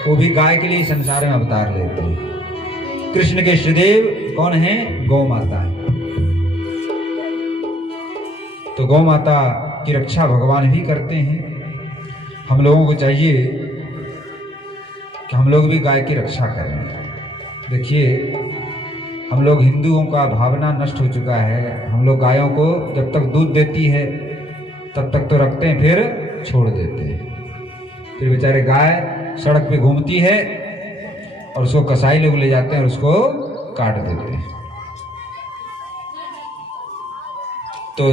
वो भी गाय के लिए संसार में अवतार लेते हैं। कृष्ण के इष्टदेव कौन है? गौ माता है। तो गौ माता की रक्षा भगवान भी करते हैं। हम लोगों को चाहिए कि हम लोग भी गाय की रक्षा करें। देखिए हम लोग हिंदुओं का भावना नष्ट हो चुका है। हम लोग गायों को जब तक दूध देती है तब तक तो रखते हैं, फिर छोड़ देते हैं। फिर बेचारे गाय सड़क पे घूमती है और उसको कसाई लोग ले जाते हैं और उसको काट देते हैं। तो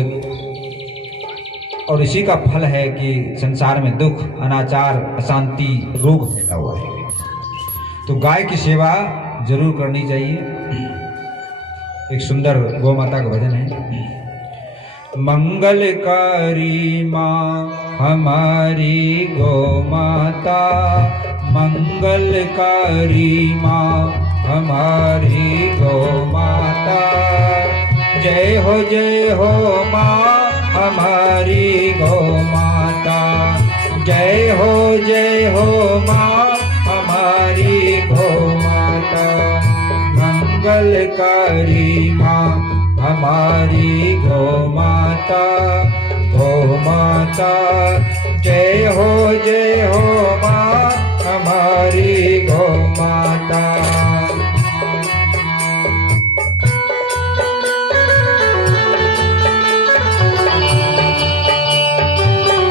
और इसी का फल है कि संसार में दुख, अनाचार, अशांति, रोग फैला हुआ है। तो गाय की सेवा जरूर करनी चाहिए। एक सुंदर गौ माता का भजन है। मंगलकारी माँ हमारी गौ माता, मंगलकारी माँ हमारी गौ माता, जय हो माँ हमारी गौ माता, जय हो माँ हमारी गौ माता, मंगलकारी माँ हमारी गौ माता, गौ माता, जय हो माँ हमारी गौ माता।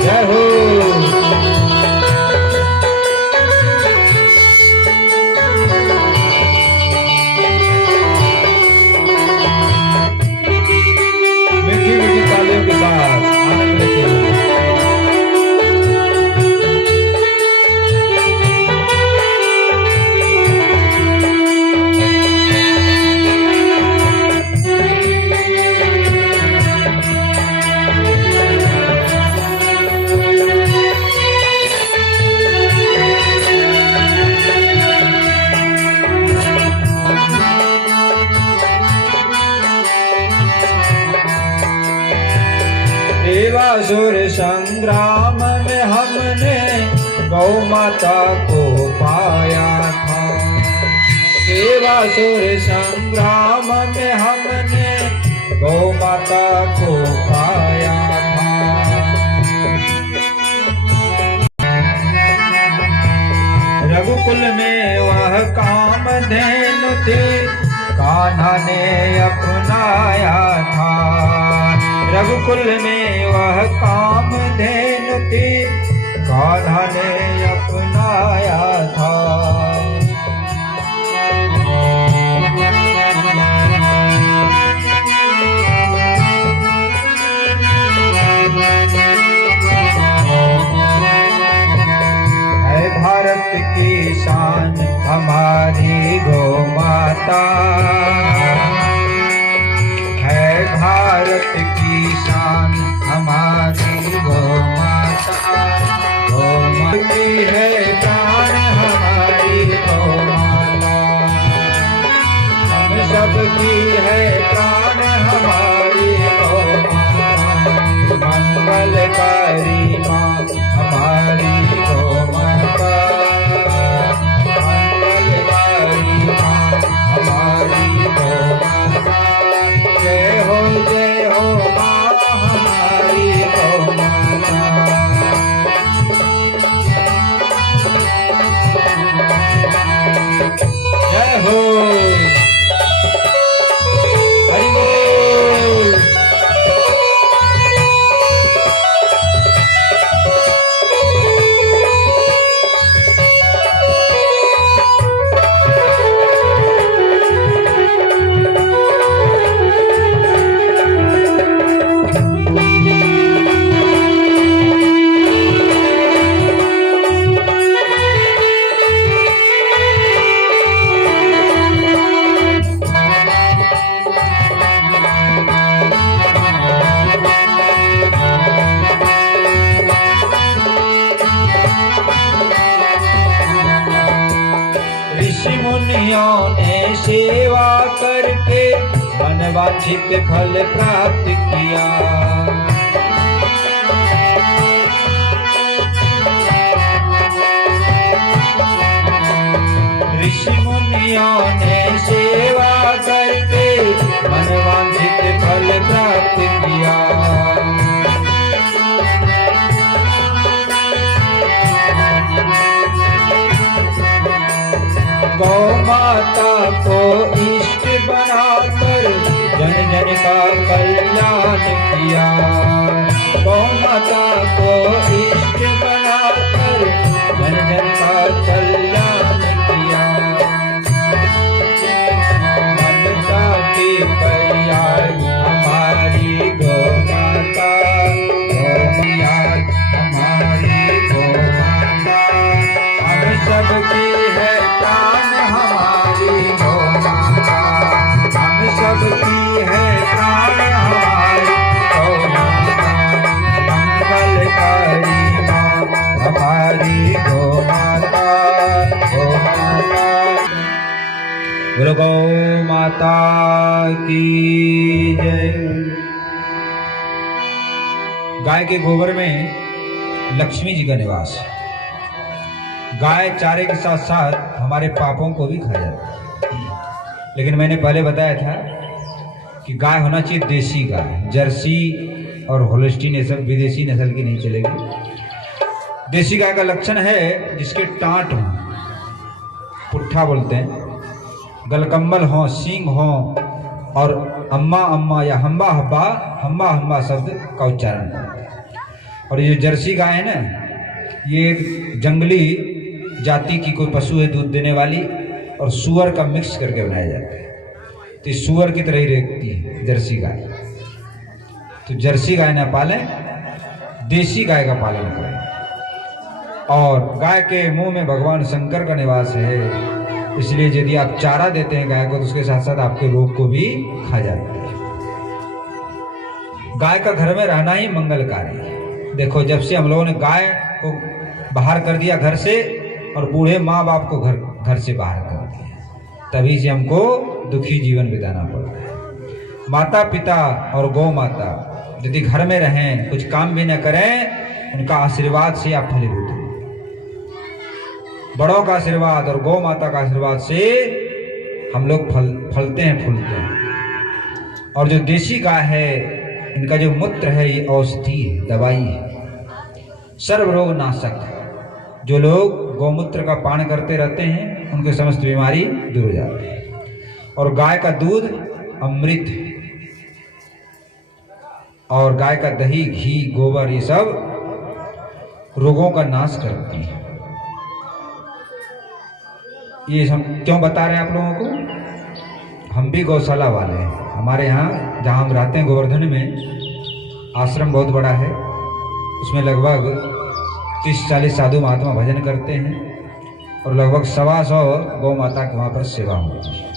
जय हो। मीठी मीठी तालियों के साथ आनंद लेते हैं। देवासुर संग्राम में हमने गौ माता को पाया था, देवासुर संग्राम में हमने गौ माता को पाया था। रघुकुल में वह कामधेनु थी, कान्हा ने अपनाया था। रघुकुल में वह कामधेनु थी, कान्हा ने अपनाया था। है भारत की शान हमारी गौ माता, है भारत की शान हमारी गौ माता, गौ माता है प्राण हमारी गौ माता, हम सबकी है प्राण हमारी गौ माता, मंगलकारी माँ हमारी गौ माता, ऋषि मुनियों ने सेवा करके मनवांछित फल प्राप्त किया। ऋषि मुनियों ने सेवा करके मनवांछित फल प्राप्त किया। गौ माता को इष्ट बनाकर जन जन का कल्याण किया। गौ माता को इष्ट बनाकर जन जन का कल्याण किया। ममता की पैयाई हमारी गौ माता, हमारी गौ माता, हम सबकी है प्राण हमारी गौ माता, हम सबकी है प्राण हमारी गौ माता, मंगलकारी माँ हमारी गौ माता, गौ माता। बोलो गौ माता की जय। गाय के गोबर में लक्ष्मी जी का निवास है। गाय चारे के साथ साथ हमारे पापों को भी खा जाती है। लेकिन मैंने पहले बताया था कि गाय होना चाहिए देसी गाय। जर्सी और होल्स्टीन ये सब विदेशी नस्ल की नहीं चलेगी। देसी गाय का लक्षण है जिसके टाँट हों, पुट्ठा बोलते हैं, गलकम्बल हों, सींग हों और अम्मा अम्मा या हम्बा हब्बा, हम्बा हम्बा शब्द का उच्चारण करते हैं। और ये जर्सी गाय है ना, ये एक जंगली जाति की कोई पशु है, दूध देने वाली, और सुअर का मिक्स करके बनाया जाता है। तो सुअर की तरह ही रहती है जर्सी गाय। तो जर्सी गाय ना पालें, देसी गाय का पालन करें। और गाय के मुंह में भगवान शंकर का निवास है, इसलिए यदि आप चारा देते हैं गाय को तो उसके साथ साथ आपके रोग को भी खा जाती है। गाय का घर में रहना ही मंगलकारी है। देखो, जब से हम लोगों ने गाय को बाहर कर दिया घर से और बूढ़े माँ बाप को घर से बाहर कर दिया, तभी से हमको दुखी जीवन बिताना पड़ता है। माता पिता और गौ माता यदि घर में रहें, कुछ काम भी न करें, उनका आशीर्वाद से आप फलीभूत हैं। बड़ों का आशीर्वाद और गौ माता का आशीर्वाद से हम लोग फलते हैं, फूलते हैं। और जो देसी गाय है, इनका जो मूत्र है ये औषधि है, दवाई है, सर्व रोग नाशक। जो लोग गौमूत्र का पान करते रहते हैं उनके समस्त बीमारी दूर हो जाती है। और गाय का दूध अमृत है, और गाय का दही, घी, गोबर ये सब रोगों का नाश करती है। ये हम क्यों बता रहे हैं आप लोगों को? हम भी गौशाला वाले हैं। हमारे यहाँ जहाँ हम रहते हैं गोवर्धन में, आश्रम बहुत बड़ा है, उसमें लगभग 30-40 साधु महात्मा भजन करते हैं और लगभग 125 गौ माता की वहाँ पर सेवा होती है।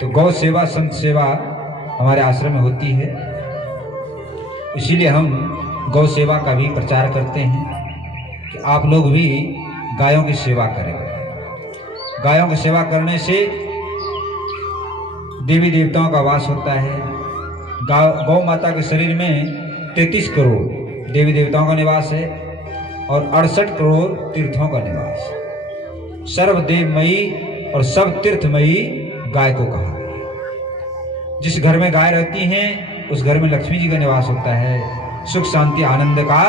तो गौ सेवा, संत सेवा हमारे आश्रम में होती है, इसीलिए हम गौ सेवा का भी प्रचार करते हैं कि आप लोग भी गायों की सेवा करें। गायों की सेवा करने से देवी देवताओं का वास होता है। गौ माता के शरीर में 33 करोड़ देवी देवताओं का निवास है और 68 करोड़ तीर्थों का निवास। सर्वदेवमयी और सब तीर्थमयी गाय को कहा है। जिस घर में गाय रहती हैं उस घर में लक्ष्मी जी का निवास होता है, सुख शांति आनंद का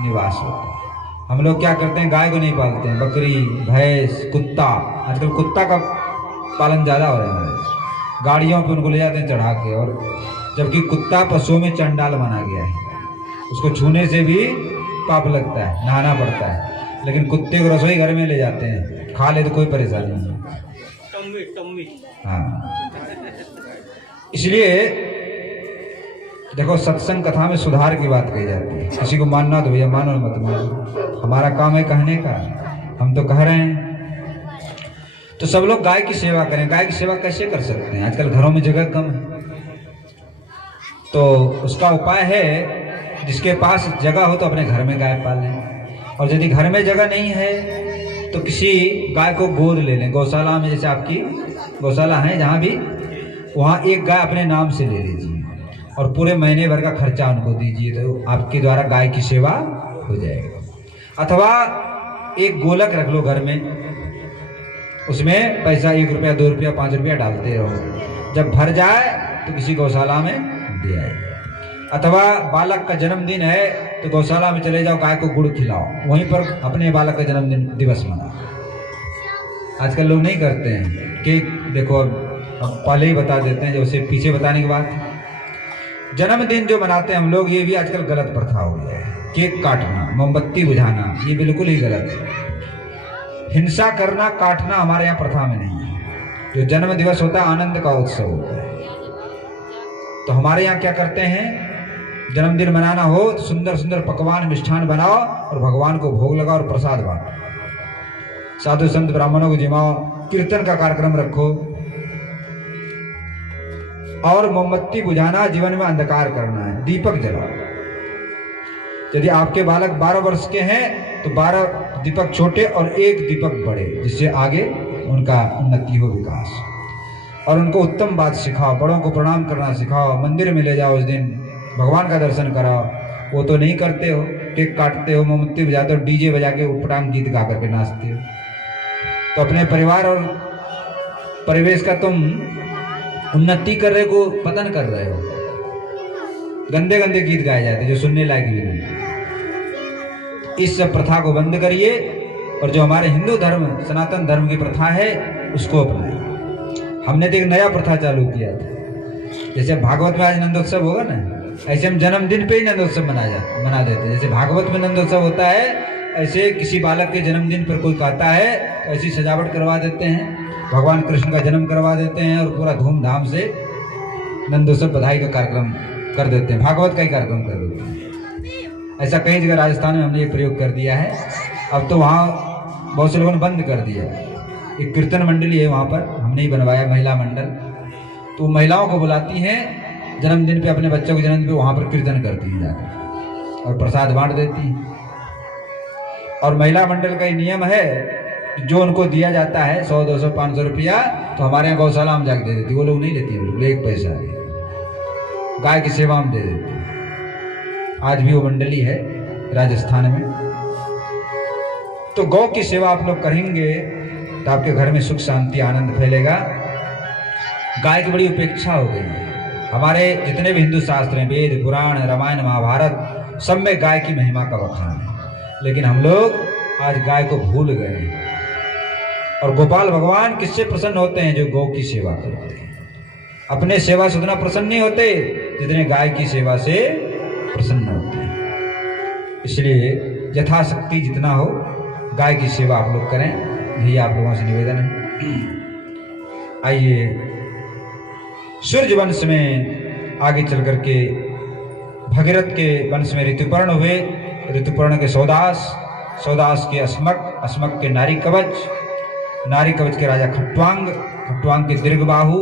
निवास होता है। हम लोग क्या करते हैं, गाय को नहीं पालते हैं, बकरी, भैंस, कुत्ता। आजकल कुत्ता का पालन ज़्यादा हो रहा है, गाड़ियों पे उनको ले जाते हैं चढ़ा के, और जबकि कुत्ता पशुओं में चंडाल माना गया है, उसको छूने से भी पाप लगता है, नहाना पड़ता है। लेकिन कुत्ते को रसोई घर में ले जाते हैं, खा ले तो कोई परेशानी नहीं। हाँ, इसलिए देखो, सत्संग कथा में सुधार की बात कही जाती है। किसी को मानना तो भैया मानो, मत मानो, हमारा काम है कहने का, हम तो कह रहे हैं। तो सब लोग गाय की सेवा करें। गाय की सेवा कैसे कर सकते हैं? आजकल घरों में जगह कम है, तो उसका उपाय है जिसके पास जगह हो तो अपने घर में गाय पालें, और यदि घर में जगह नहीं है तो किसी गाय को गोद ले लें। गौशाला में, जैसे आपकी गौशाला है जहाँ भी, वहाँ एक गाय अपने नाम से ले लीजिए और पूरे महीने भर का खर्चा उनको दीजिए, तो आपके द्वारा गाय की सेवा हो जाएगी। अथवा एक गोलक रख लो घर में, उसमें पैसा 1 रुपया 2 रुपया 5 रुपया डालते रहो, जब भर जाए तो किसी गौशाला में दे आए। अथवा बालक का जन्मदिन है तो गौशाला में चले जाओ, गाय को गुड़ खिलाओ, वहीं पर अपने बालक का जन्मदिन दिवस मनाओ। आजकल लोग नहीं करते हैं, केक देखो अब पहले ही बता देते हैं, जैसे पीछे बताने के बाद जन्मदिन जो मनाते हैं हम लोग, ये भी आजकल गलत प्रथा हो गया है। केक काटना, मोमबत्ती बुझाना, ये बिल्कुल ही गलत है। हिंसा करना, काटना हमारे यहाँ प्रथा में नहीं है। जो जन्म दिवस होता है आनंद का उत्सव होता है। तो हमारे यहाँ क्या करते हैं, जन्मदिन मनाना हो तो सुंदर सुंदर पकवान मिष्ठान बनाओ और भगवान को भोग लगाओ और प्रसाद बांटो, साधु संत ब्राह्मणों को जिमाओ, कीर्तन का कार्यक्रम रखो और मोमबत्ती बुझाना, जीवन में अंधकार करना है, दीपक जलाओ। यदि आपके बालक 12 वर्ष के हैं तो 12 दीपक छोटे और 1 दीपक बड़े, जिससे आगे उनका उन्नति हो, विकास। और उनको उत्तम बात सिखाओ, बड़ों को प्रणाम करना सिखाओ, मंदिर में ले जाओ, उस दिन भगवान का दर्शन कराओ। वो तो नहीं करते हो, केक काटते हो, मोमबत्ती बजाते हो, डीजे बजा के उटपटांग गीत गा करके नाचते हो। तो अपने परिवार और परिवेश का तुम उन्नति कर रहे को पतन कर रहे हो। गंदे गंदे गीत गाए जाते हैं जो सुनने लायक भी नहीं। इस सब प्रथा को बंद करिए और जो हमारे हिंदू धर्म, सनातन धर्म की प्रथा है उसको अपनाइए। हमने तो एक नया प्रथा चालू किया था, जैसे भागवत में आज नंदोत्सव होगा ना, ऐसे हम जन्मदिन पे ही नंदोत्सव मना देते हैं। जैसे भागवत में नंदोत्सव होता है, ऐसे किसी बालक के जन्मदिन पर कोई कहता है तो ऐसी सजावट करवा देते हैं, भगवान कृष्ण का जन्म करवा देते हैं और पूरा धूमधाम से नंदोत्सव बधाई का कार्यक्रम कर देते हैं, भागवत का ही कार्यक्रम कर देते हैं। ऐसा कई जगह राजस्थान में हमने ये प्रयोग कर दिया है। अब तो वहाँ बहुत से लोगों ने बंद कर दिया। एक कीर्तन मंडली है वहाँ पर, हमने ही बनवाया महिला मंडल, तो महिलाओं को बुलाती हैं जन्मदिन पे, अपने बच्चों के जन्मदिन पे वहाँ पर कीर्तन करती हैं जाकर और प्रसाद बांट देती हैं। और महिला मंडल का ये नियम है, जो उनको दिया जाता है 100 200 500 रुपया, तो हमारे यहाँ गौशाला में जाकर दे देती, वो लोग नहीं देती, बिल्कुल 1 पैसा है, गाय की सेवा में दे देती। आज भी वो मंडली है राजस्थान में। तो गौ की सेवा आप लोग करेंगे तो आपके घर में सुख शांति आनंद फैलेगा। गाय की बड़ी उपेक्षा हो गई है। हमारे जितने भी हिंदू शास्त्र हैं, वेद पुराण रामायण महाभारत, सब में गाय की महिमा का बखान है, लेकिन हम लोग आज गाय को भूल गए हैं। और गोपाल भगवान किससे प्रसन्न होते हैं? जो गौ की सेवा करते हैं। अपने सेवा से उतना प्रसन्न नहीं होते जितने गाय की सेवा से प्रसन्न होते हैं। इसलिए यथाशक्ति जितना हो गाय की सेवा आप लोग करें, यही आप लोगों से निवेदन है। आइए सूर्य वंश में आगे चल करके भगीरथ के वंश में ऋतुपर्ण हुए, ऋतुपर्ण के सौदास, सौदास के अस्मक, अस्मक के नारी कवच, नारी कवच के राजा खट्वांग, खट्वांग के दीर्घबाहु,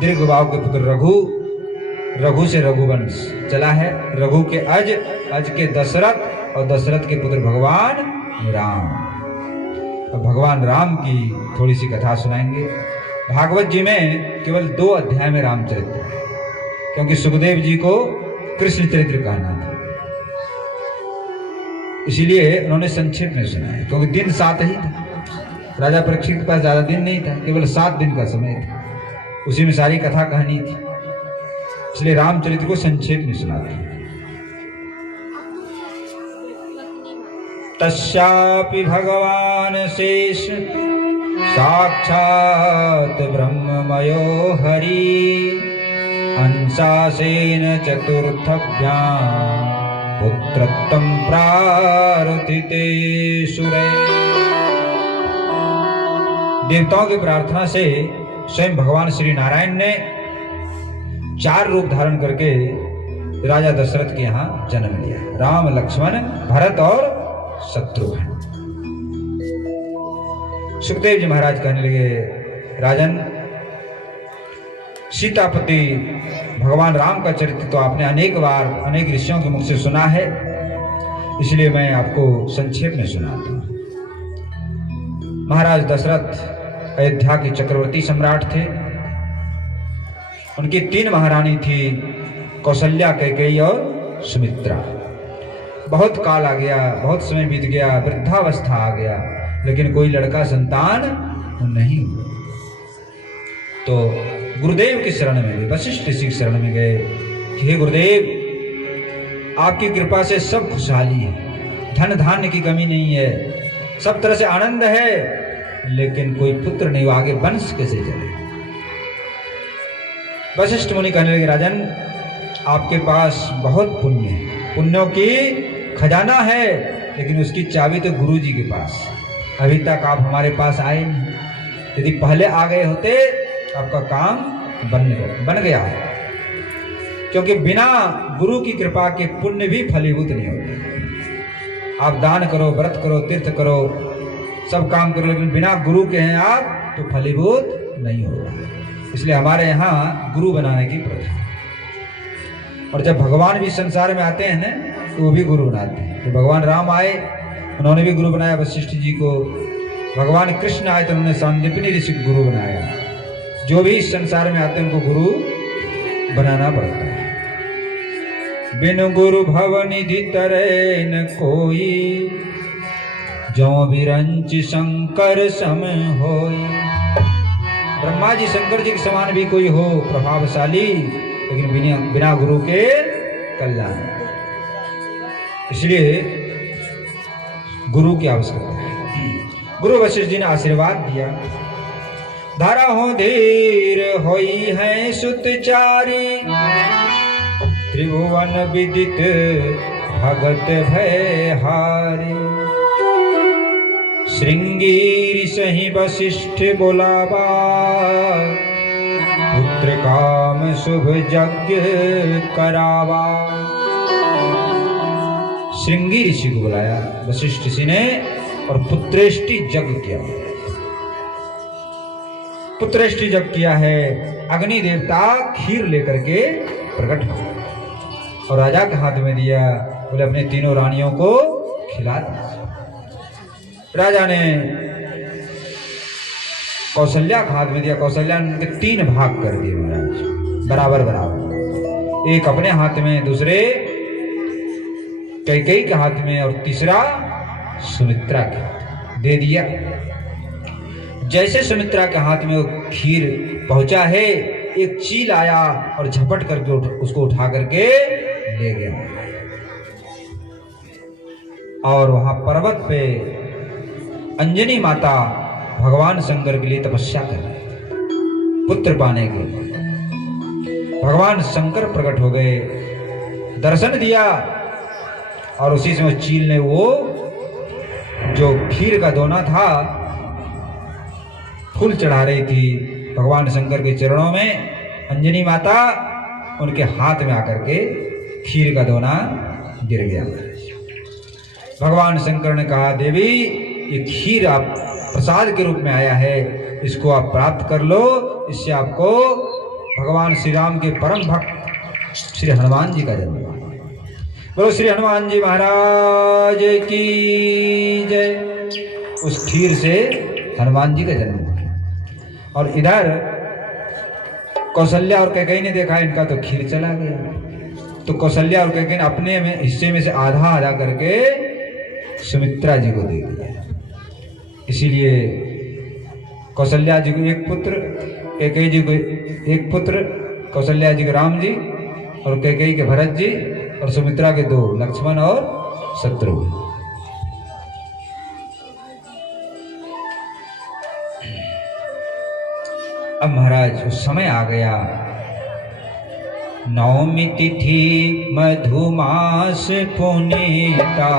दीर्घबाहु के पुत्र रघु, रघु से रघुवंश चला है, रघु के अज, अज के दशरथ और दशरथ के पुत्र भगवान राम। अब भगवान राम की थोड़ी सी कथा सुनाएंगे। भागवत जी में केवल 2 अध्याय में रामचरित्र है, क्योंकि सुखदेव जी को कृष्ण चरित्र कहना था, इसीलिए उन्होंने संक्षेप में सुनाया, क्योंकि दिन 7 ही था। राजा परीक्षित के पास ज्यादा दिन नहीं था, केवल 7 दिन का समय था, उसी में सारी कथा कहनी थी, इसलिए रामचरित्र को संक्षेप में सुनाते हैं। तस्यापि भगवान शेष साक्षात् ब्रह्ममयो हरि, अंशासेन चतुर्थभ्यां पुत्रत्वं प्रार्थिते सुरे। देवताओं की प्रार्थना से स्वयं भगवान श्री नारायण ने 4 रूप धारण करके राजा दशरथ के यहाँ जन्म लिया, राम लक्ष्मण भरत और शत्रुघ्न। सुखदेव जी महाराज कहने लगे, राजन सीतापति भगवान राम का चरित्र तो आपने अनेक बार अनेक ऋषियों के मुख से सुना है, इसलिए मैं आपको संक्षेप में सुनाता हूं। महाराज दशरथ अयोध्या के चक्रवर्ती सम्राट थे। उनकी 3 महारानी थी, कौशल्या, कैकेयी और सुमित्रा। बहुत काल आ गया, बहुत समय बीत गया, वृद्धावस्था आ गया, लेकिन कोई लड़का संतान नहीं हुआ। तो गुरुदेव की शरण में गए, वशिष्ठ ऋषि की शरण में गए कि हे गुरुदेव, आपकी कृपा से सब खुशहाली है, धन धान्य की कमी नहीं है, सब तरह से आनंद है, लेकिन कोई पुत्र नहीं, आगे वंश कैसे चले। वशिष्ठ मुनि कहने लगे, राजन, आपके पास बहुत पुण्य है, पुण्यों की खजाना है, लेकिन उसकी चाबी तो गुरु जी के पास। अभी तक आप हमारे पास आए नहीं, यदि पहले आ गए होते आपका काम बन गया है, क्योंकि बिना गुरु की कृपा के पुण्य भी फलीभूत नहीं होते। आप दान करो, व्रत करो, तीर्थ करो, सब काम करो, लेकिन बिना गुरु के हैं आप तो फलीभूत नहीं होगा। इसलिए हमारे यहाँ गुरु बनाने की प्रथा है। और जब भगवान भी संसार में आते हैं ना, तो वो भी गुरु बनाते हैं। तो भगवान राम आए, उन्होंने भी गुरु बनाया वशिष्ठ जी को। भगवान कृष्ण आए तो उन्होंने सांदीपनी ऋषि को गुरु बनाया। जो भी इस संसार में आते हैं उनको गुरु बनाना पड़ता है। बिन गुरु भवनिधि तरै न कोई, जो विरंच शंकर सम होई। ब्रह्मा जी शंकर जी के समान भी कोई हो प्रभावशाली, लेकिन बिना गुरु के कल्याण। इसलिए गुरु की आवश्यकता है। गुरु वशिष्ठ जी ने आशीर्वाद दिया, धारा हो धीर होई है सुतचारी, त्रिभुवन विदित भगत भय हारी। श्रृंगी सही वशिष्ठ बोलावा, पुत्र काम शुभ यज्ञ करावा। श्रृंगी ऋषि को बुलाया वशिष्ठ ऋषि ने और पुत्रेष्टि यज्ञ किया। पुत्रेष्टि यज्ञ किया है, अग्नि देवता खीर लेकर के प्रकट हुआ और राजा के हाथ में दिया, बोले अपने 3 रानियों को खिला दिया। राजा ने कौशल्या के हाथ में दिया, कौशल्या ने 3 भाग कर दिए महाराज, बराबर बराबर, एक अपने हाथ में, दूसरे कैकेयी के हाथ में और तीसरा सुमित्रा के हाथ दे दिया। जैसे सुमित्रा के हाथ में वो खीर पहुंचा है, एक चील आया और झपट करके उसको उठा करके ले गया। और वहां पर्वत पे अंजनी माता भगवान शंकर के लिए तपस्या कर रही थी, पुत्र पाने के लिए। भगवान शंकर प्रकट हो गए, दर्शन दिया, और उसी समय चील ने वो जो खीर का दोना था, फूल चढ़ा रही थी भगवान शंकर के चरणों में, अंजनी माता उनके हाथ में आकर के खीर का दोना गिर गया। भगवान शंकर ने कहा, देवी ये खीर आप प्रसाद के रूप में आया है, इसको आप प्राप्त कर लो, इससे आपको भगवान श्री राम के परम भक्त श्री हनुमान जी का जन्म। बोलो श्री हनुमान जी महाराज की जय। उस खीर से हनुमान जी का जन्म हुआ। और इधर कौशल्या और कैकेयी ने देखा इनका तो खीर चला गया, तो कौशल्या और कैकेयी ने अपने में हिस्से में से आधा आधा करके सुमित्रा जी को दे दिया। इसीलिए कौशल्या जी को 1 पुत्र, कैकेयी जी को 1 पुत्र, कौशल्या जी को राम जी और कैकेयी के भरत जी और सुमित्रा के 2 लक्ष्मण और शत्रुघ्न। अब महाराज उस समय आ गया, नवमी तिथि मधुमास पुनीता,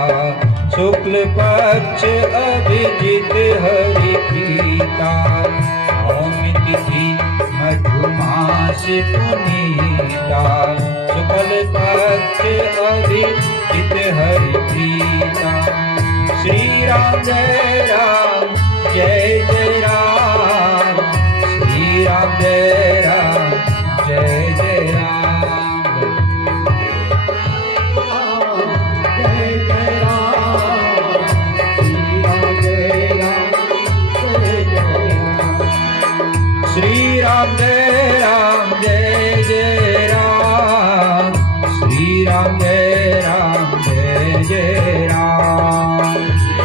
शुक्ल पक्ष अभिजित हरि प्रीता। नवमी तिथि मधुमास पुनीता, शुक्ल पक्ष अभिजित हरि प्रीता। श्री राम जय राम जय जय राम, श्री राम जय राम जय जय राम। राम जय राम जय जय राम श्री राम जय राम जय जय राम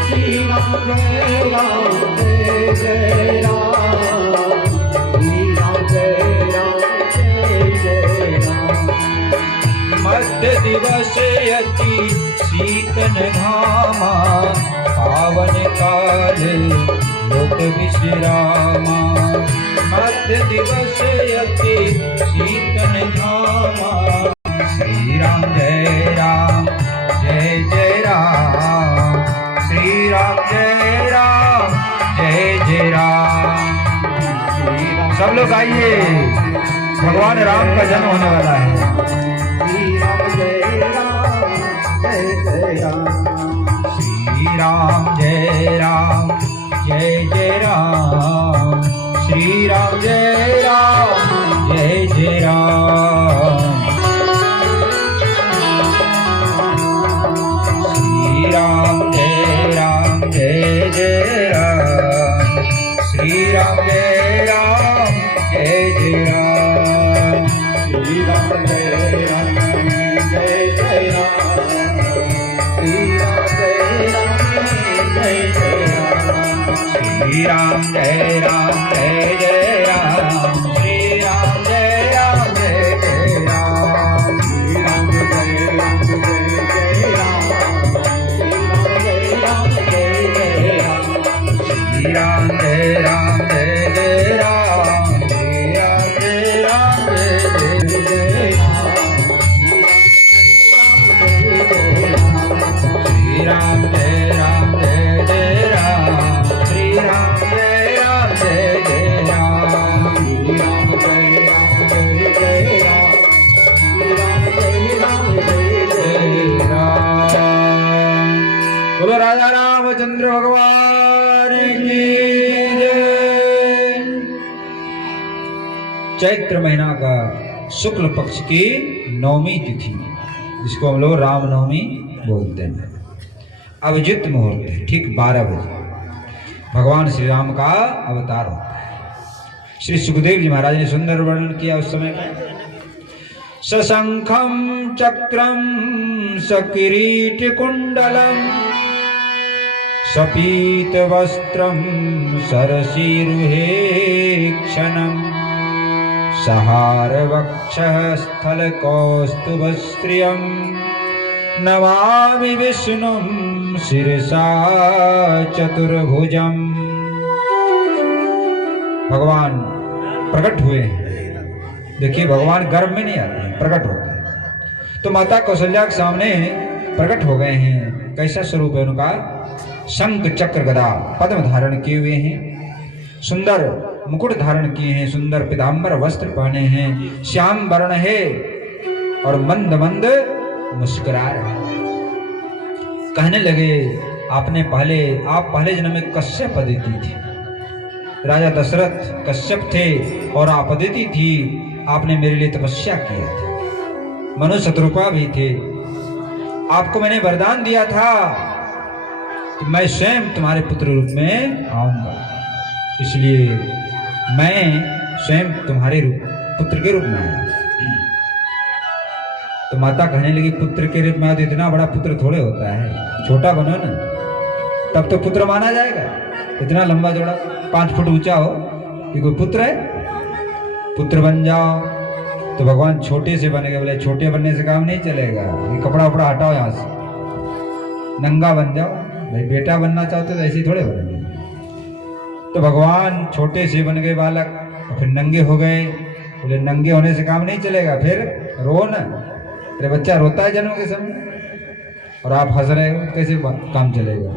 श्री राम जय राम जय जय राम श्री राम जय राम जय जय राम मध्य दिवस अति शीतन घामा पावन काल लोक विश्रामा मध्य दिवस अति शीतन घामा श्री राम जय राम जय जय राम श्री राम जय राम जय जय राम। सब लोग आइए, भगवान राम का जन्म होने वाला है। श्री राम जय राम जय जय राम श्री राम जय राम जय जय राम श्री राम जय राम जय जय राम श्री राम जय राम जय जय राम श्री राम जय राम जय जय राम श्री राम जय राम जय जय राम श्री राम जय राम जय जय राम श्री राम जय राम जय जय राम श्री राम जय राम जय जय राम श्री राम जय राम जय जय राम श्री राम जय राम जय जय राम श्री राम जय राम जय जय राम श्री राम जय राम जय जय राम श्री राम जय राम जय जय राम श्री राम जय राम जय जय राम श्री राम जय राम जय जय राम। बोलो राजा रामचंद्र भगवान की जय। चैत्र महीना का शुक्ल पक्ष की नवमी तिथि, जिसको हम लोग रामनवमी बोलते हैं, अभिजित मुहूर्त है, ठीक 12 बजे भगवान श्री राम का अवतार होता है। श्री सुखदेव जी महाराज ने सुंदर वर्णन किया उस समय में। सशंखम चक्रम सकिरीट कुंडलम सपीत वस्त्रम सरसीरुहे क्षणम सहार वक्षः स्थल कौस्तुभश्रियम नमामि विष्णुं शिरसा चतुर्भुजम। भगवान प्रकट हुए हैं। देखिए, भगवान गर्भ में नहीं आते, प्रकट होते हैं। तो माता कौशल्या के सामने प्रकट हो गए हैं। कैसा स्वरूप है उनका? शंख चक्र गदा पद्म धारण किए हुए हैं, सुंदर मुकुट धारण किए हैं, सुंदर पीतांबर वस्त्र पहने हैं, श्याम वर्ण है और मंद मंद मुस्कुरा रहे। कहने लगे, आप पहले जन्म में कश्यप अदिति थे, राजा दशरथ कश्यप थे और आप अदिति थी। आपने मेरे लिए तपस्या किया था, मनु शत्रुपा भी थे। आपको मैंने वरदान दिया था कि मैं स्वयं तुम्हारे पुत्र रूप में आऊंगा, इसलिए मैं स्वयं तुम्हारे पुत्र के रूप में आया। तो माता कहने लगी, पुत्र के रूप में आया तो इतना बड़ा पुत्र थोड़े होता है, छोटा बनो ना, तब तो पुत्र माना जाएगा। इतना लंबा चौड़ा 5 फुट ऊंचा हो कि कोई पुत्र है? पुत्र बन जाओ। तो भगवान छोटे से बनेगा। बोले छोटे बनने से काम नहीं चलेगा, ये कपड़ा उपड़ा हटाओ यहाँ से, नंगा बन जाओ। भाई बेटा बनना चाहते तो ऐसे थोड़े बनेंगे। तो भगवान छोटे से बन गए बालक और फिर नंगे हो गए। बोले नंगे होने से काम नहीं चलेगा, फिर रो ना। अरे बच्चा रोता है जन्म के समय और आप हंस रहे हो, कैसे काम चलेगा?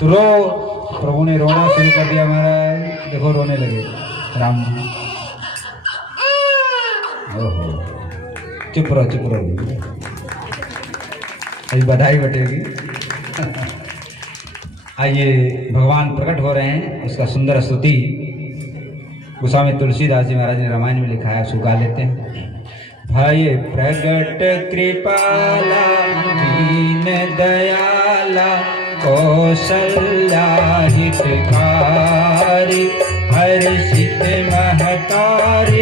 तो रो। प्रभु ने रोना शुरू कर दिया महाराज। देखो रोने लगे राम जी। ओहो, चुप रहो अभी बधाई बटेगी। आइए, भगवान प्रकट हो रहे हैं, उसका सुंदर स्तुति गोस्वामी तुलसीदास जी महाराज ने रामायण में लिखा है, सुगा लेते हैं। भय प्रगट कृपाला दीन दयाला कौशल्या हितकारी हर्षित महतारी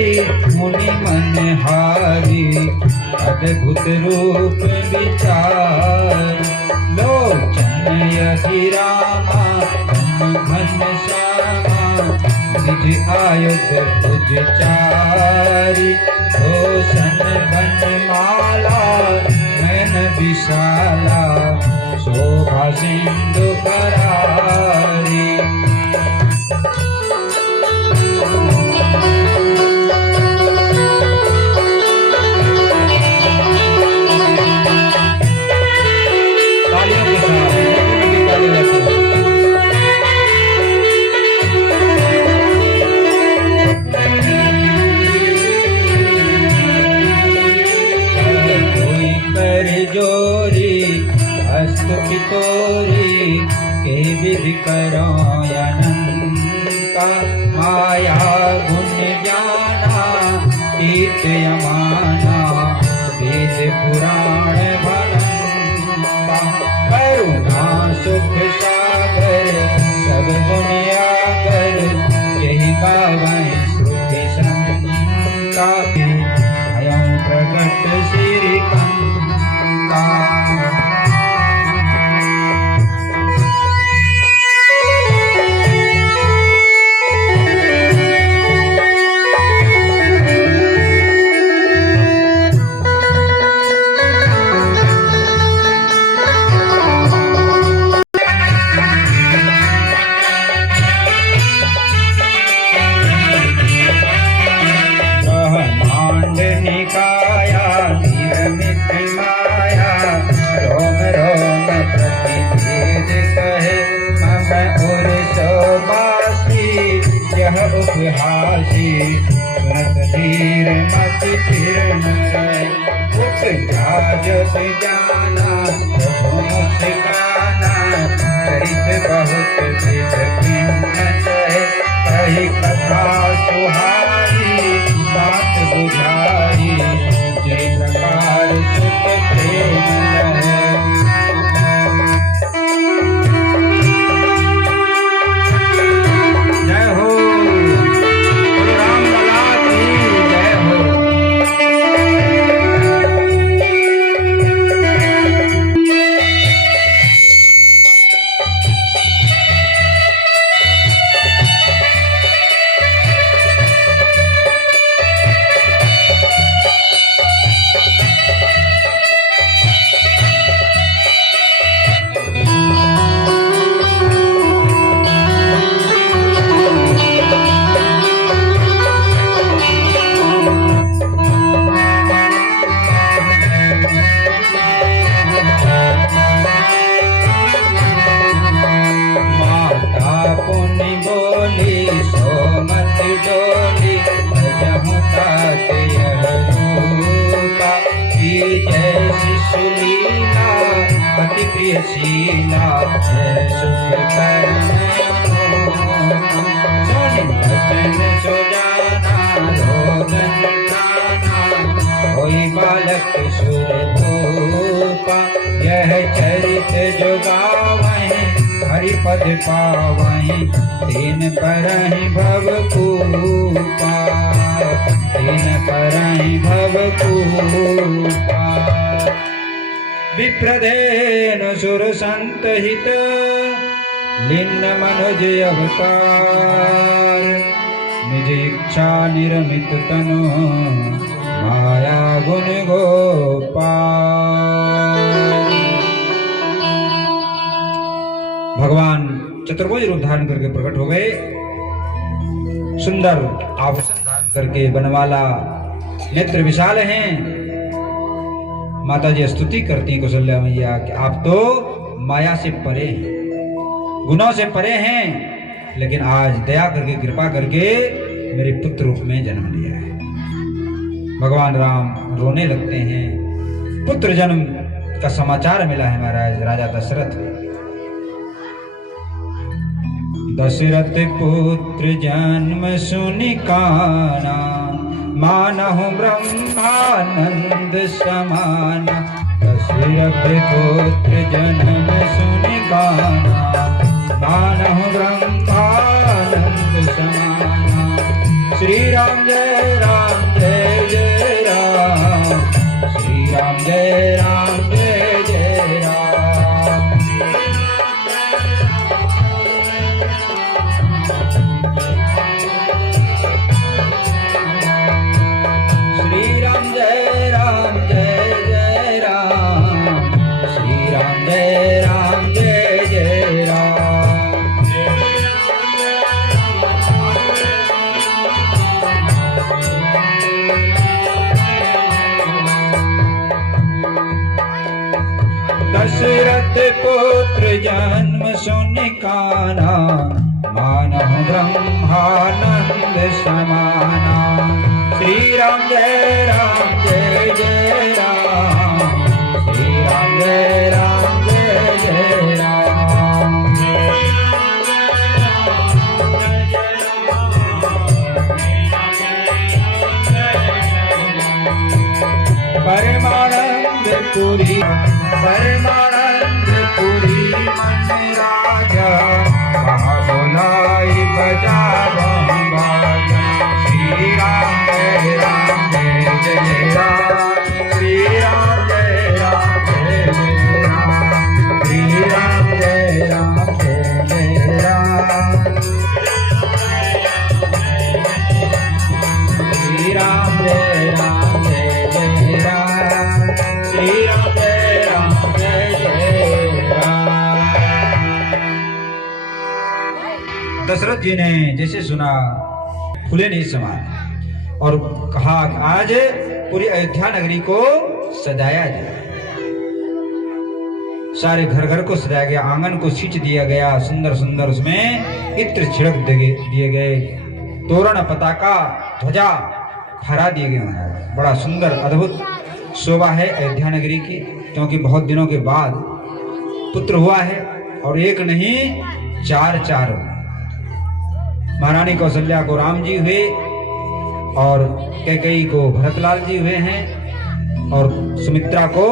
अद्भुत रूप विचार, लोचन अभिरामा घन श्यामा, निज आयुध भुज चारी, भूषण बनमाला नयन विशाला, शोभा सिंधु करारी। तोरी के विधि करो अनंता, माया गुण जाना तीर्थ यमाना, वेद पुराण भनंता, करुणा सुख सागर सब गुणयागर, यही गावै श्रुति संता, अयं प्रगट श्री कंता। उपहासी सुनत धीर मति फिर जस जाना प्रभु मुस्काना, चरित बहुत कही कथा सुहारी, बात बुझाई जे प्रकार सुख प्रेम लहे। अति प्रिय शीला सुख बचन सो जाना, रोगन खाना होई बालक सुरभूपा, यह चरित जो गावहीं हरिपद पावहीं, तीन परहीं भवकूपा, तीन परहीं भवकूपा। विप्रधेनु सुर संत हित लिन्न मनुज अवतार, निज इच्छा निरमित तनु माया गुण गोपाल। भगवान चतुर्भुज रूप धारण करके प्रकट हो गए, सुंदर आभूषण धारण करके बनवाला, नेत्र विशाल हैं। माता जी स्तुति करती हैं कौशल्या मैया कि आप तो माया से परे हैं, गुनाह से परे हैं, लेकिन आज दया करके कृपा करके मेरे पुत्र रूप में जन्म लिया है। भगवान राम रोने लगते हैं। पुत्र जन्म का समाचार मिला है महाराज राजा दशरथ। दशरथ पुत्र जन्म सुनि काना, मानहु ब्रह्मानंद समाना। दशरथ पुत्र जन्म सुनि काना, मानहु ब्रह्मानंद समाना। श्री राम जय जय राम, श्री जन्म सुन कान्हा मानहु ब्रह्मानंद समाना। श्री राम जय जय राम, श्री राम जय जय राम। परमानंद पुरी मन राजा, कहाँ बोलाई बजा बाजा। श्री राम जय जय राम, श्री राम जय जय राम, श्री राम जय जय राम, श्री राम जय जय राम, श्री राम जय जय राम। दशरथ जी ने जैसे सुना फूले नहीं समा और कहा आज पूरी अयोध्या नगरी को सजाया जाए। सारे घर घर को सजाया गया, आंगन को सींच दिया गया, सुंदर सुंदर उसमें इत्र छिड़क दिए गए, तोरण पताका ध्वजा फहरा दिए गए महाराज। बड़ा सुंदर अद्भुत शोभा है अयोध्या नगरी की, क्योंकि बहुत दिनों के बाद पुत्र हुआ है और एक नहीं चार महारानी कौशल्या को राम जी हुए और कैकेयी को भरतलाल जी हुए हैं और सुमित्रा को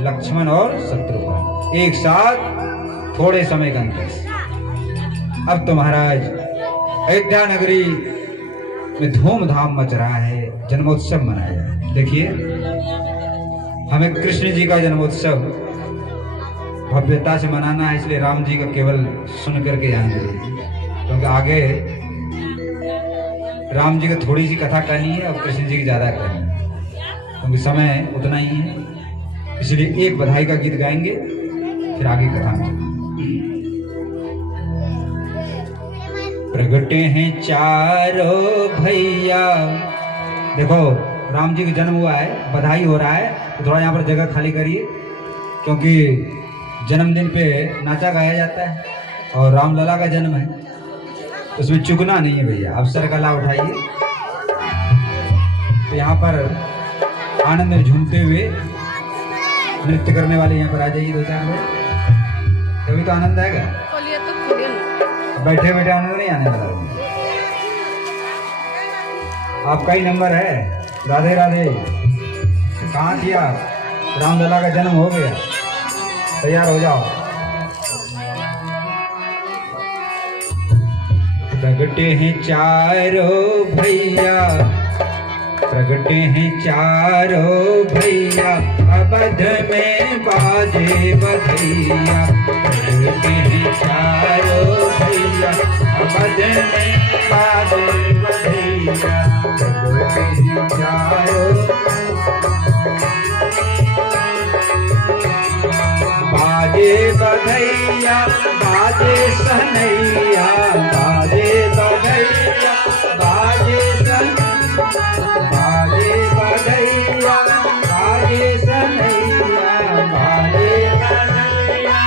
लक्ष्मण और शत्रुघ्न, एक साथ थोड़े समय के अंतर। अब तो महाराज अयोध्या नगरी में धूमधाम मच रहा है, जन्मोत्सव मनाया। देखिए हमें कृष्ण जी का जन्मोत्सव भव्यता से मनाना है, इसलिए राम जी का केवल सुन करके जान दीजिए, क्योंकि आगे राम जी की थोड़ी सी कथा करनी है और कृष्ण जी की ज्यादा करनी है, क्योंकि समय उतना ही है। इसलिए एक बधाई का गीत गाएंगे, फिर आगे कथा में। प्रगटे हैं चारों भैया, देखो राम जी का जन्म हुआ है, बधाई हो रहा है, तो थोड़ा यहाँ पर जगह खाली करिए, क्योंकि जन्मदिन पे नाचा गाया जाता है और रामलला का जन्म है, तो उसमें चुगना नहीं है भैया, अवसर का लाभ उठाइए। तो यहाँ पर आनंद में झूमते हुए नृत्य करने वाले यहाँ पर आ जाइए, 2-4 लोग, तभी तो आनंद आएगा। बैठे बैठे आनंद नहीं आने वाला। आपका ही नंबर है। राधे राधे। कहाँ थी आप? रामलला का जन्म हो गया, तैयार हो जाओ। प्रगटे हैं चारों भैया, प्रगटे हैं चारों भैया, अवध में बाजे बधैया। प्रगटे हैं चारों भैया, अवध में बाजे बधैया। प्रगटे हैं चारों बाजे बधैया, बाजे सहनैया, बाजे बधैया, बाजे बाजे बधैया, बाजे सहनैया, बाजे बधैया,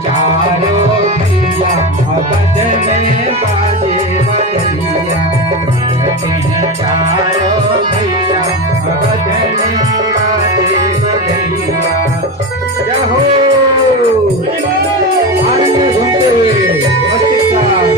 चारों भैया अवध में बाजे बधैया। चारों भैया अवध में बाजे बधैया। जय हो। आनंद में घूमते हुए मस्ती के साथ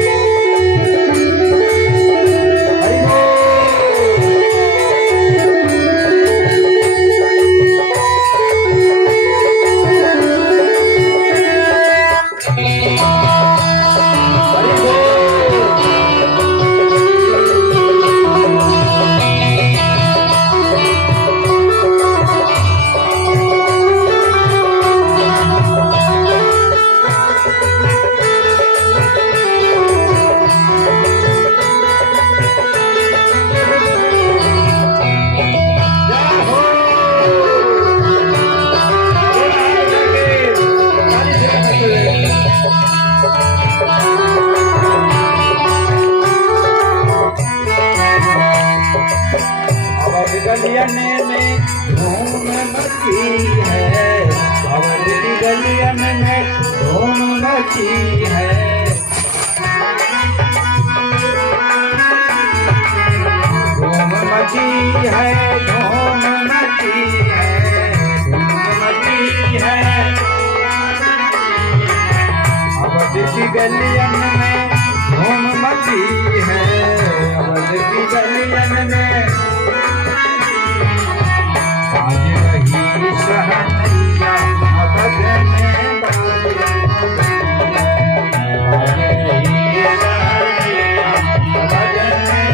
गलियन में धूम मची है। है, धूम मची है, धूम मची है, धूम मची है। अवध की गलियन में धूम मची है, अवध की गलियन में आज रही सहनैया अवध में बाजे, आज रही सहनैया अवध में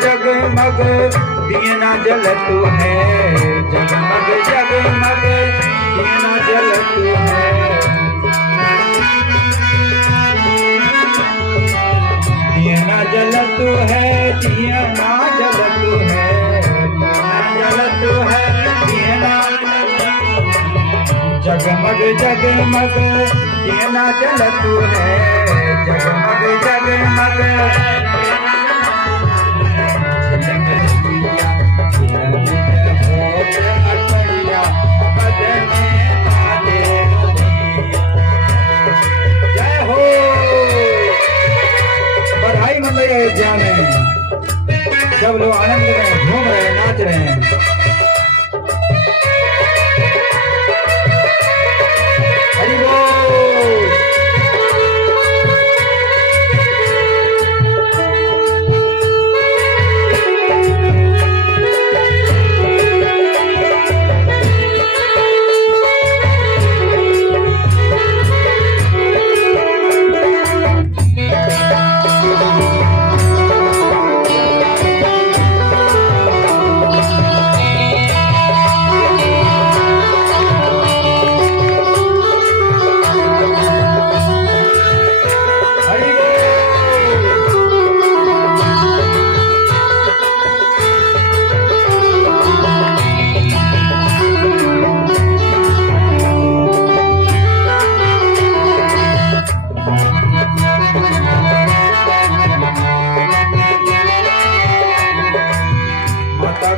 जगमग दिया ना जलत है, जगमग जगमग दिया ना जलत है, दिया ना जलत है, दिया ना जलत है, दिया ना जलत है, दिया ना जगमग जगमग दिया ना जलत है, जगमग जगमग अयोध्या में सब लोग आनंद में घूम रहे हैं, नाच रहे हैं। हरि बोल।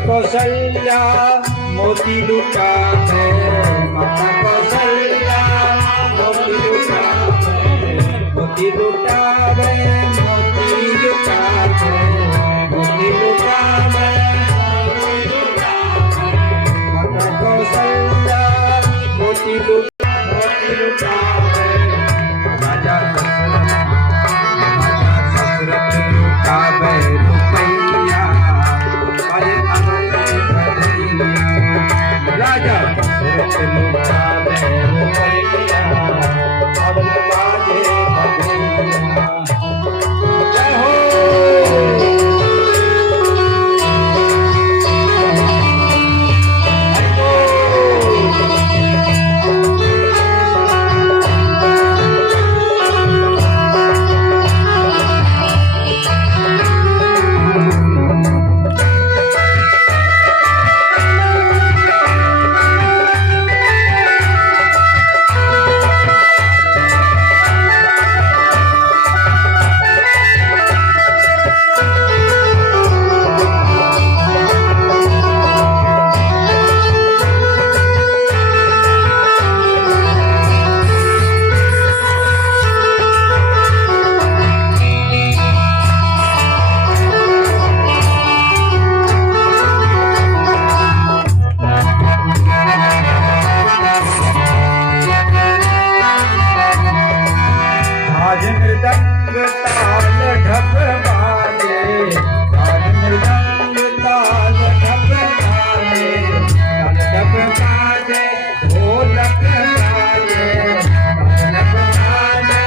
कौशल्या मोती लुटा है, माता कौशल्या मोती लुटा है, मोती लुटा है, मोती लुटा है, मोती लुटा है, माता कौशल्या मोती लुटा है, राजा दशरथ लुटा है रुपैया, राजा दशरथ लुटा है रुपैया, अब बाजे बबैया। जय हो। मृदंग ताल ढप बाजे, बाज मृदंग ताल ढप बाजे, ताल ढप बाजे, ढोलक बाजे, ताल ढप बाजे,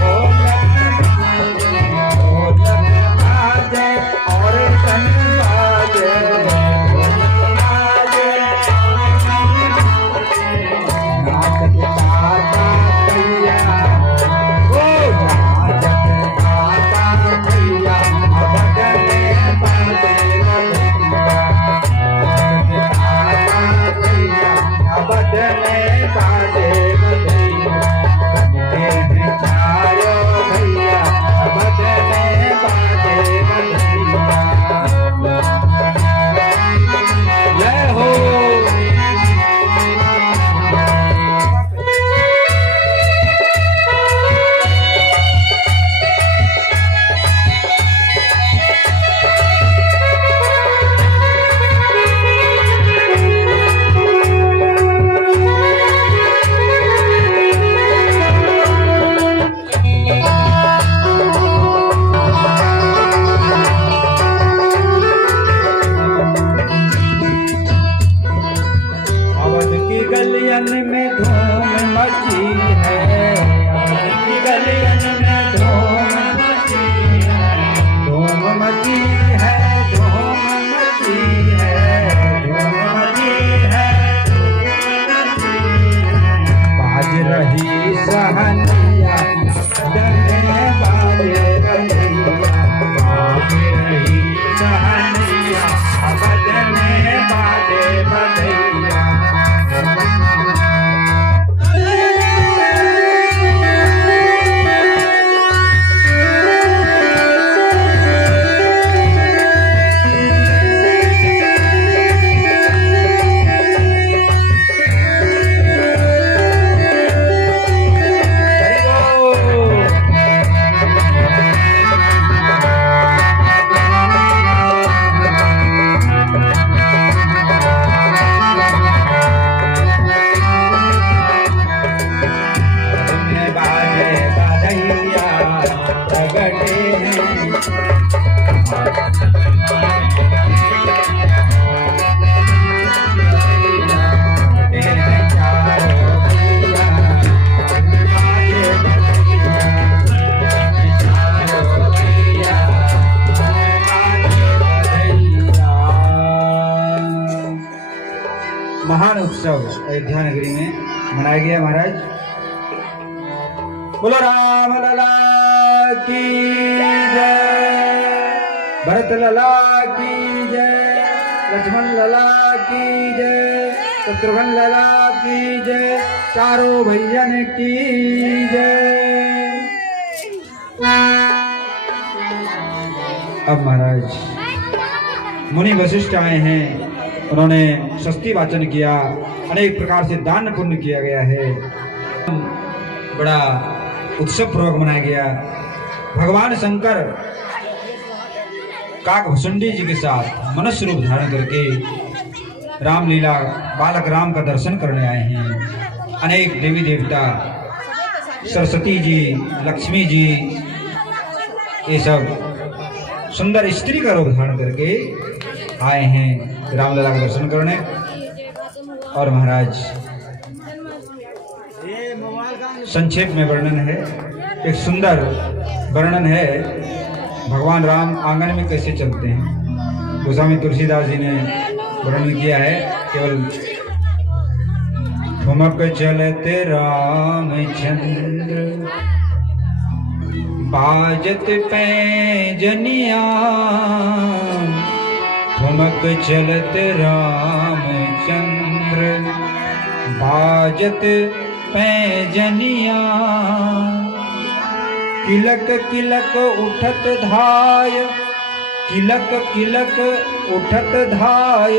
ढोलक बाजे, ढोलक बाजे और तन बाजे, ढोलक बाजे नाच गाता भैया, ओ नाच गाता भैया, बदले बाजे बधैया, नाच गाता भैया, बदले बाजे बधैया, बनते हैं चारों भैया, बदले बाजे बधैया। जय हो। अवध की गलियन में धूम मची है, अवध की गलियन में धूम मची है, धूम मची है, धूम मची है, धूम मची है, बाज रही सहनिया, बदले बाजे बधैया, बाज रही सहनिया, बदले बाजे बधैया। बाजे बधैया प्रगटे हैं, चारों भैया, बाजे बधैया, चारों भैया, बाजे बधैया। महान उत्सव अयोध्या नगरी में मनाया गया महाराज। बोलो राम लला की जय, भरत लला की जय, लक्ष्मण लला की जय, शत्रुघ्न लला की जय, चारों भैयन की जय। अब महाराज मुनि वशिष्ठ आए हैं, उन्होंने स्वस्ति वाचन किया, अनेक प्रकार से दान पुण्य किया गया है, बड़ा उत्सव पूर्वक मनाया गया। भगवान शंकर काकभुसुंडी जी के साथ मनुष्य रूप धारण करके रामलीला बालक राम का दर्शन करने आए हैं। अनेक देवी देवता, सरस्वती जी, लक्ष्मी जी, ये सब सुंदर स्त्री का रूप धारण करके आए हैं रामलीला का दर्शन करने। और महाराज संक्षेप में वर्णन है, एक सुंदर वर्णन है, भगवान राम आंगन में कैसे चलते हैं। गोस्वामी तुलसीदास जी ने वर्णन किया है, केवल ठुमक चलते रामचंद्र, बाजत पैजनिया, ठुमक चलत रामचंद्र, बाजत पैजनिया, किलक किलक उठत धाय, किलक किलक उठत धाय,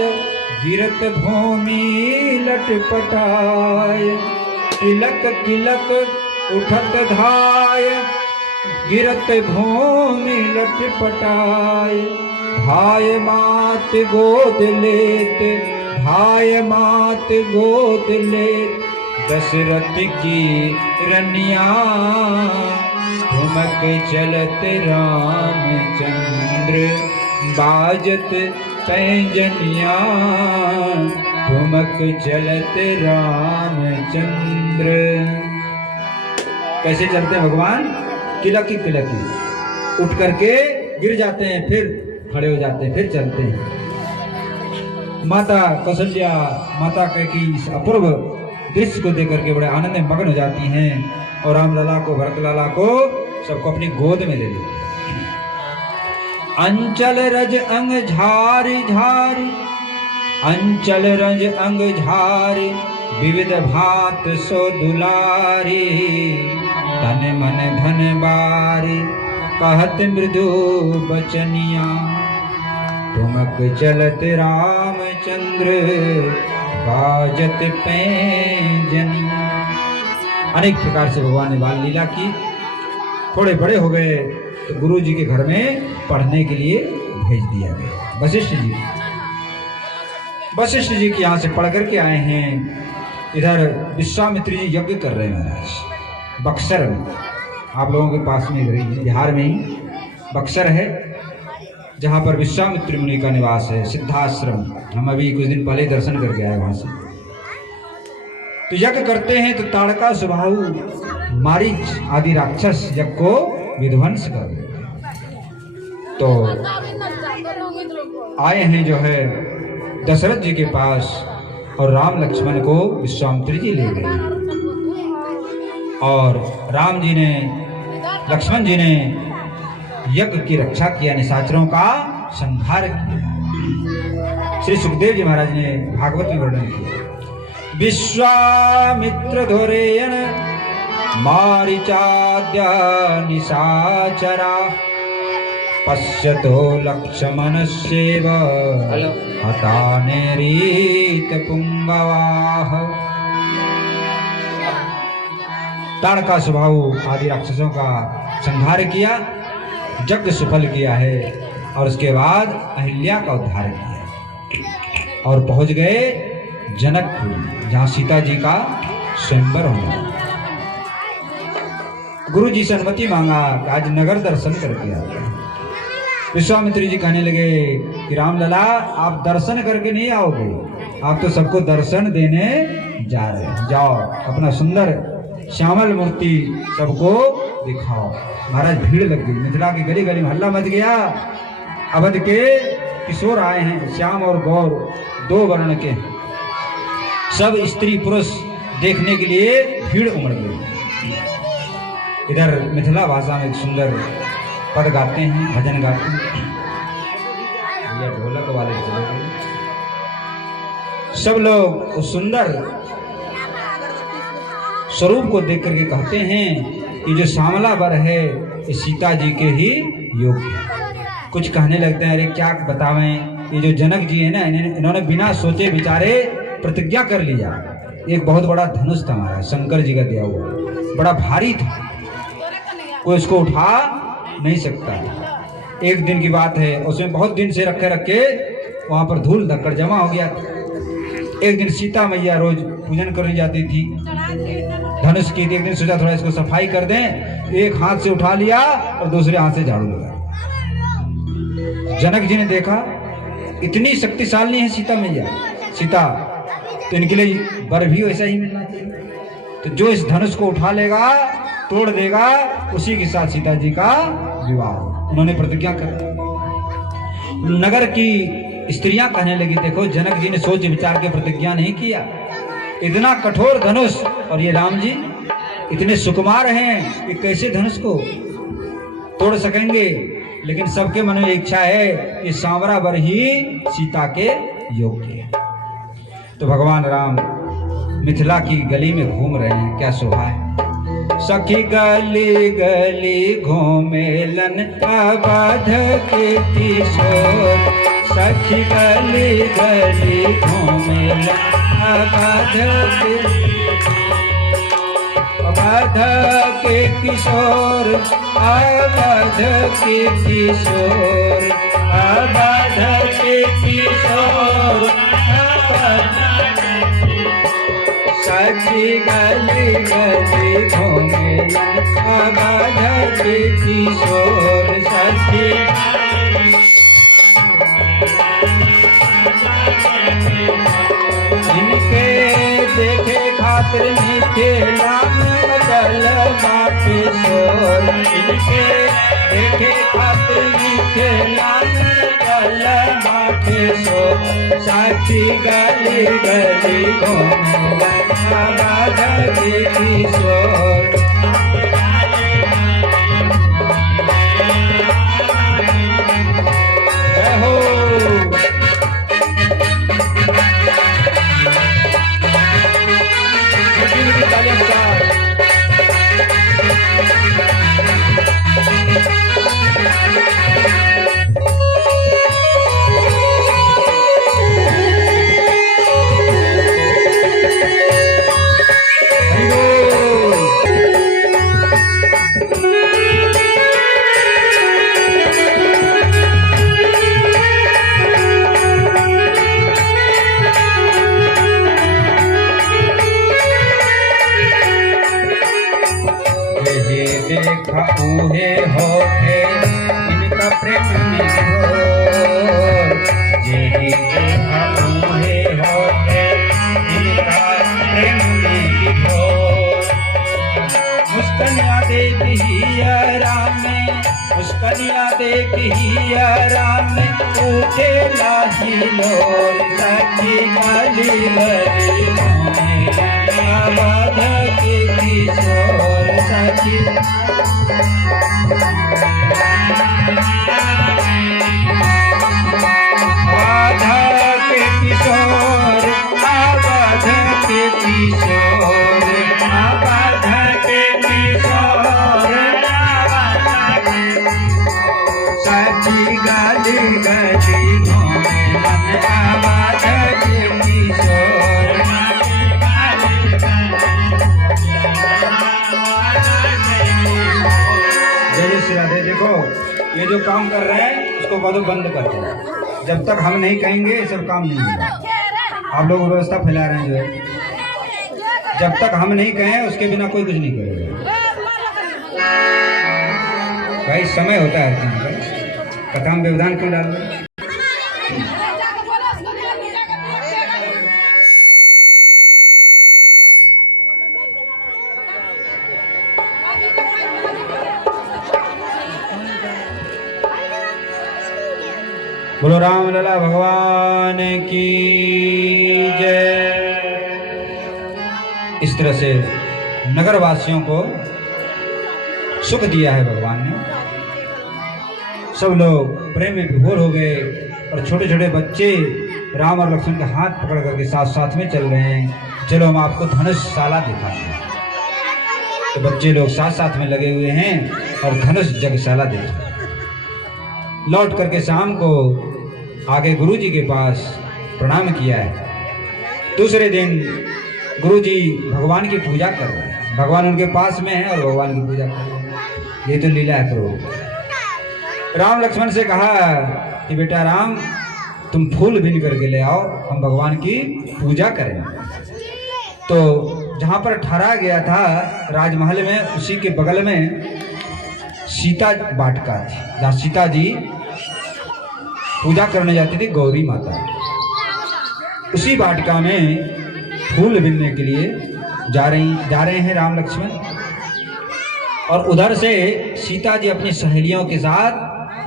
गिरत भूमि लटपटाय, किलक किलक उठत धाय, गिरत भूमि लटपटाय, धाय मात गोद लेत, धाय मात गोद लेत, दशरथ की रनिया ठुमक चलत रामचंद्र बाजत पैंजनिया ठुमक चलत रामचंद्र। कैसे चलते हैं भगवान? किलकी किलकी, उठ करके गिर जाते हैं, फिर खड़े हो जाते हैं, फिर चलते हैं। माता कौशल्या माता की इस अपूर्व दृश्य को देख करके बड़े आनंद में मग्न हो जाती हैं और रामलला को, भरतलाला को, सबको अपनी गोद में ले लेती हैं। अंचल रज अंग झारी झारी, अंचल रज अंग झारी, विविध भात सो दुलारी, तन मन धन बारी, कहत मृदु बचनिया, ठुमक चलत रामचंद्र बाजत पैंजनिया। अनेक प्रकार से भगवान ने बाल लीला की। थोड़े बड़े हो गए तो गुरु जी के घर में पढ़ने के लिए भेज दिया गया। वशिष्ठ जी के यहाँ से पढ़ करके आए हैं। इधर विश्वामित्र जी यज्ञ कर रहे हैं महाराज, बक्सर में। आप लोगों के पास में बिहार में ही बक्सर है, जहाँ पर विश्वामित्र मुनि का निवास है, सिद्धाश्रम। हम अभी कुछ दिन पहले दर्शन करके आए वहां से। तो यज्ञ करते हैं तो ताड़का स्वभाव मारीच आदि राक्षस यज्ञ को विध्वंस कर देते हैं। तो आए हैं जो है दशरथ जी के पास और राम लक्ष्मण को विश्वामित्र जी ले गए और राम जी ने, लक्ष्मण जी ने यज्ञ की रक्षा किया, निशाचरों का संहार किया। श्री सुखदेव जी महाराज ने भागवत में वर्णन किया। विश्वामित्र धोरेयन मारीचाद्य निशाचरा, पश्यतो लक्ष्मणस्यैव हताने रीत पुंगवाः। ताड़का स्वभाव आदि राक्षसों का संहार किया, यज्ञ सफल किया है और उसके बाद अहिल्या का उद्धार किया और पहुंच गए जनकपुर, जहां सीता जी का स्वयंवर होना। गुरु जी से अनुमति मांगा कि आज नगर दर्शन करके आते हैं। विश्वामित्र जी कहने लगे कि रामलला आप दर्शन करके नहीं आओगे, आप तो सबको दर्शन देने जा रहे हैं। जाओ अपना सुंदर श्यामल मूर्ति सबको दिखाओ। महाराज भीड़ लग गई, मिथिला की गली गली में हल्ला मच गया। अवध के किशोर आए हैं, श्याम और गौर, दो वर्ण के, सब स्त्री पुरुष देखने के लिए भीड़ उमड़ गई। इधर मिथिला भाषा में एक सुंदर पद गाते हैं, भजन गाते हैं। ये ढोलक वाले चले गए। सब लोग उस सुंदर स्वरूप को देख करके कहते हैं कि जो श्यामला वर है ये सीता जी के ही योग्य है। कुछ कहने लगते हैं, अरे क्या बतावें, ये जो जनक जी है ना, इन्होंने बिना सोचे विचारे प्रतिज्ञा कर लिया। एक बहुत बड़ा धनुष था हमारा, शंकर जी का दिया हुआ, बड़ा भारी था, कोई उसको उठा नहीं सकता। एक दिन की बात है, उसमें बहुत दिन से रखे रखे वहां पर धूल धक्कड़ जमा हो गया था। एक दिन सीता मैया रोज पूजन करने जाती थी, धनुष की थी। एक दिन सोचा थोड़ा इसको सफाई कर दें, एक हाथ से उठा लिया और दूसरे हाथ से झाड़ू लगा। जनक जी ने देखा इतनी शक्तिशाली है सीता मैया, सीता, तो इनके लिए वर भी वैसा ही मिलना चाहिए। तो जो इस धनुष को उठा लेगा, तोड़ देगा, उसी के साथ सीता जी का विवाह। उन्होंने प्रतिज्ञा कर। नगर की स्त्रियां कहने लगी, देखो जनक जी ने सोच विचार के प्रतिज्ञा नहीं किया, इतना कठोर धनुष, और ये राम जी इतने सुकुमार हैं कि कैसे धनुष को तोड़ सकेंगे। लेकिन सबके मन में इच्छा है कि सांवरा वर ही सीता के योग्य है। तो भगवान राम मिथिला की गली में घूम रहे हैं, क्या शोभा है। सखी गली गली घूमेलन अवध के किशोर, सखी गली गली घूमेलन अवध के किशोर, अवध के किशोर, अवध के किशोर, सखी गली गली घूमेलन अवध के किशोर सखी इनके देखे खातिर निखेला चल बाटे शोर इनके देखे खातिर निखेला चल बाटे शोर साथी गली गली घूमेलन अवध के किशोर देखा ऊहे होके इनका प्रेम में घोर यही देखा ऊहे होके इनका प्रेम में घोर मुस्कनिया देखी राम मुस्कनिया देखी राम उठे लाही लोर सखी गली गली अवध के किशोर सखी सखी गली गली घूमेलन अवध के किशोर जय श्री राधे। देखो ये जो काम कर रहे हैं उसको बंद कर दो। जब तक हम नहीं कहेंगे ये सब काम नहीं होगा। आप लोग व्यवस्था फैला रहे हैं जो है, जब तक हम नहीं कहें उसके बिना कोई कुछ नहीं करेगा। भाई समय होता है कथा में व्यवधान क्यों डाल रहे? बोलो राम लला भगवान की जय। इस तरह से नगर वासियों को सुख दिया है भगवान ने। सब लोग प्रेम में विभोर हो गए और छोटे छोटे बच्चे राम और लक्ष्मण के हाथ पकड़ करके साथ साथ में चल रहे हैं। चलो हम आपको धनुषशाला दिखाते हैं। तो बच्चे लोग साथ साथ में लगे हुए हैं और धनुष जगशाला देखते। लौट करके शाम को आगे गुरुजी के पास प्रणाम किया है। दूसरे दिन गुरुजी भगवान की पूजा कर रहे हैं। भगवान उनके पास में है और भगवान की पूजा कर रहे हैं। ये तो लीला है प्रभु। राम लक्ष्मण से कहा कि बेटा राम तुम फूल बीन करके ले आओ, हम भगवान की पूजा करें। तो जहाँ पर ठहरा गया था राजमहल में, उसी के बगल में सीता वाटिका थी, जहाँ सीता जी पूजा करने जाती थी गौरी माता। उसी वाटिका में फूल बीनने के लिए जा रहे हैं राम लक्ष्मण। और उधर से सीता जी अपनी सहेलियों के साथ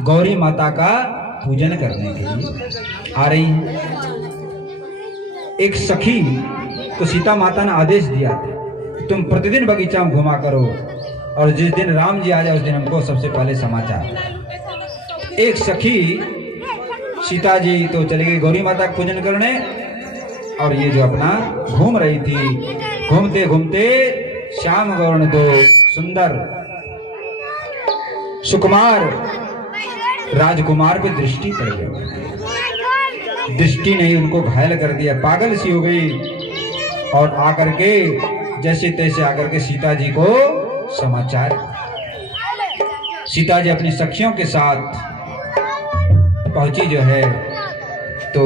गौरी माता का पूजन करने के लिए आ रही हैं। एक सखी को सीता माता ने आदेश दिया था तुम प्रतिदिन बगीचा में घुमा करो और जिस दिन राम जी आ जाए उस दिन हमको सबसे पहले समाचार। एक सखी सीता जी तो चली गई गौरी माता का पूजन करने, और ये जो अपना घूम रही थी। घूमते घूमते श्याम गौर्ण दो सुंदर सुकुमार राजकुमार पे दृष्टि पड़ गई। दृष्टि ने उनको घायल कर दिया, पागल सी हो गई। और आकर के जैसे तैसे आकर के सीता जी को समाचार। सीता जी अपनी सखियों के साथ पहुंची जो है, तो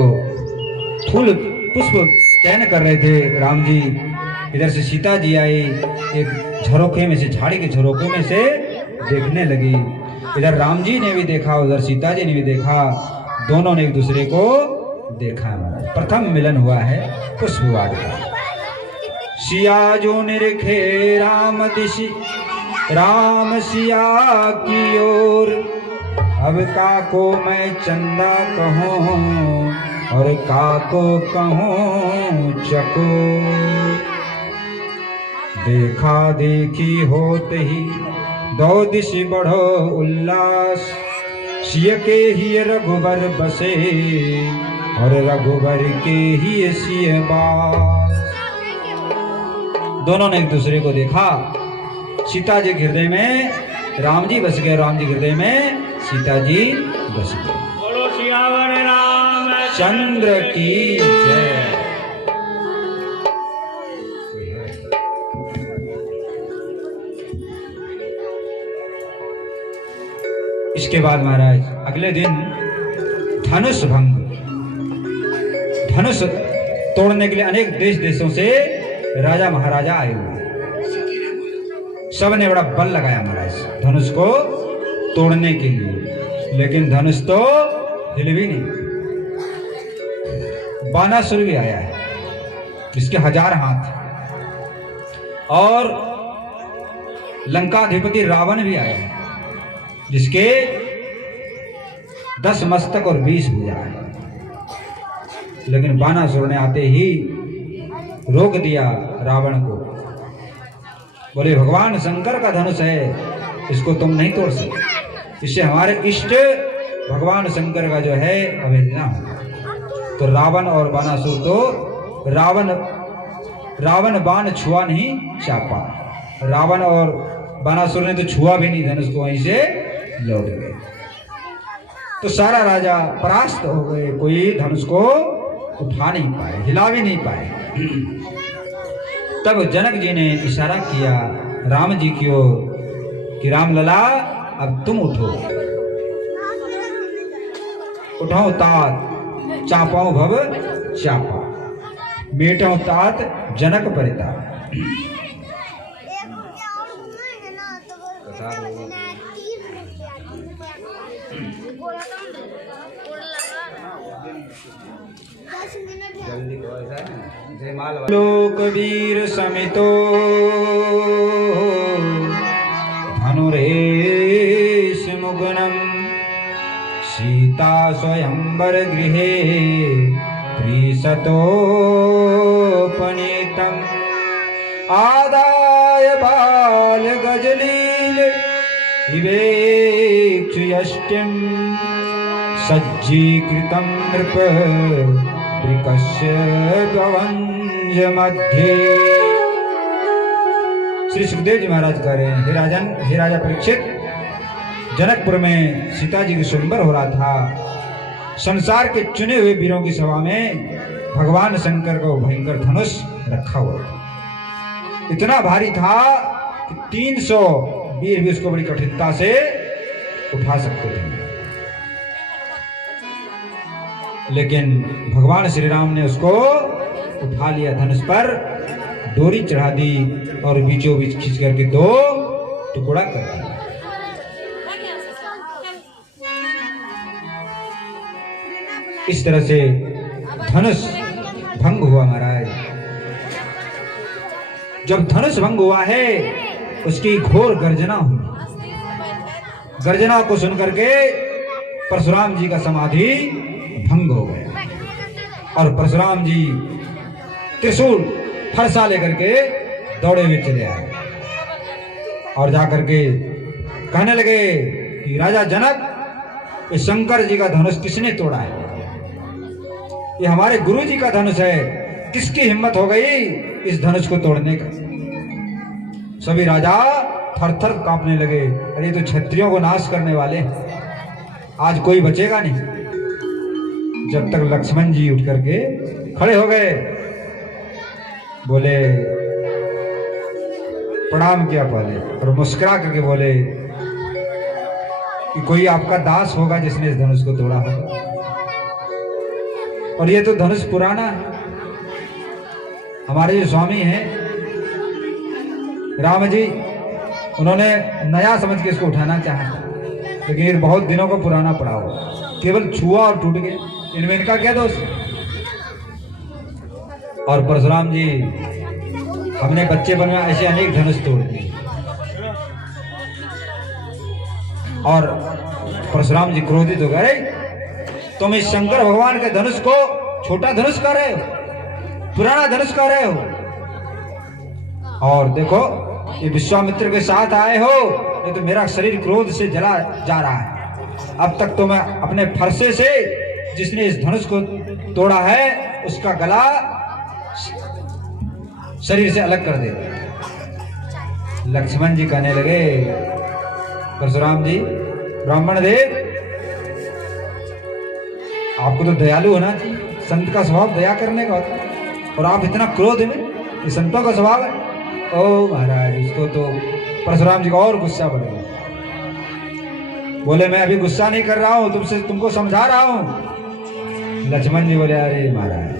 फूल पुष्प चयन कर रहे थे राम जी। इधर से सीता जी आई, एक झरोखे में से, झाड़ी के झरोखे में से देखने लगी। इधर राम जी ने भी देखा, उधर सीता जी ने भी देखा, दोनों ने एक दूसरे को देखा। प्रथम मिलन हुआ है पुष्पवाद का। सिया जो निरखे राम दिशि, राम सिया की ओर, अब काको मैं चंदा कहूँ और काको कहूँ चकोर। देखा देखी होते ही दो दिशि बढ़ो उल्लास, सिय के ही रघुबर बसे और रघुबर के ही सिय बास। दोनों ने एक दूसरे को देखा। सीता जी हृदय में राम जी बस गए, राम जी हृदय में सीता जी बस गए। बोलो सियावर चंद्र की जय। इसके बाद महाराज अगले दिन धनुष भंग, धनुष तोड़ने के लिए अनेक देश देशों से राजा महाराजा आए हुए, सब ने बड़ा बल लगाया महाराज धनुष को तोड़ने के लिए, लेकिन धनुष तो हिल भी नहीं। बानासुर भी आया है, इसके 1000 हाथ, और लंकाधिपति रावण भी आया है, जिसके 10 मस्तक और 20 भुजा है। लेकिन बानासुर ने आते ही रोक दिया रावण को, बोले भगवान शंकर का धनुष है, इसको तुम नहीं तोड़ सकते, इससे हमारे इष्ट भगवान शंकर का जो है अवहेलना होगा। तो रावण और बानासुर तो रावण बाण छुआ नहीं चापा, रावण और बानासुर ने तो छुआ भी नहीं धनुष को, वहीं से लौट गए। तो सारा राजा परास्त हो गए, कोई धनुष को उठा नहीं पाए, हिला भी नहीं पाए। तब जनक जी ने इशारा किया राम जी की ओर कि राम लला अब तुम उठो, उठाओ तात चापाओ भव चापा, मेटाओ तात जनक परिता। लोकवीर समितो धनुरेश मुगनम, सीता स्वयंवर गृहे त्रिशतोपनीतम, आदाय बाल गजलील विवेक्ष यष्टिम, सज्जीकृतं नृप वंज मध्य। श्री सुखदेव जी महाराज कह रहे हैं, हे राजन, हे राजा परीक्षित, जनकपुर में सीता जी की स्वयंवर हो रहा था। संसार के चुने हुए वीरों की सभा में भगवान शंकर को भयंकर धनुष रखा हुआ था, इतना भारी था कि 300 वीर भी उसको बड़ी कठिनता से उठा सकते थे। लेकिन भगवान श्री राम ने उसको उठा लिया, धनुष पर डोरी चढ़ा दी और बीचों बीच खींच करके 2 टुकड़ा कर दिया। इस तरह से धनुष भंग हुआ महाराज। जब धनुष भंग हुआ है, उसकी घोर गर्जना हुई। गर्जना को सुनकर के परशुराम जी का समाधि भंग हो गया और परशुराम जी त्रिशूल फरसा लेकर के दौड़े हुए चले आए और जाकर के कहने लगे कि राजा जनक, इस शंकर जी का धनुष किसने तोड़ा है? ये हमारे गुरु जी का धनुष है, किसकी हिम्मत हो गई इस धनुष को तोड़ने का? सभी राजा थर-थर कांपने लगे, अरे तो क्षत्रियों को नाश करने वाले हैं, आज कोई बचेगा नहीं। जब तक लक्ष्मण जी उठ करके खड़े हो गए, बोले प्रणाम किया पहले और मुस्कुरा करके बोले कि कोई आपका दास होगा जिसने इस धनुष को तोड़ा होगा, और ये तो धनुष पुराना है। हमारे जो स्वामी हैं राम जी उन्होंने नया समझ के इसको उठाना चाहा, लेकिन ये बहुत दिनों का पुराना पड़ा हुआ, केवल छुआ और टूट गए, इनमें इनका क्या दोष। और परशुराम जी हमने बच्चे बन में ऐसे अनेक धनुष तोड़ दिए, और परशुराम जी क्रोधित हो गए, तुम इस शंकर भगवान के धनुष को छोटा धनुष कर रहे हो, पुराना धनुष कर रहे हो, और देखो ये विश्वामित्र के साथ आए हो, ये तो मेरा शरीर क्रोध से जला जा रहा है। अब तक तो मैं अपने फरसे से जिसने इस धनुष को तोड़ा है उसका गला शरीर से अलग कर दे। लक्ष्मण जी कहने लगे, परशुराम जी ब्राह्मण देव आपको तो दयालु होना चाहिए, संत का स्वभाव दया करने का होता है, और आप इतना क्रोध में, ये संतों का स्वभाव है। ओ महाराज, इसको तो परशुराम जी का और गुस्सा बढ़ गया। बोले मैं अभी गुस्सा नहीं कर रहा हूं, तुमको समझा रहा हूं। लक्ष्मण जी बोले अरे महाराज,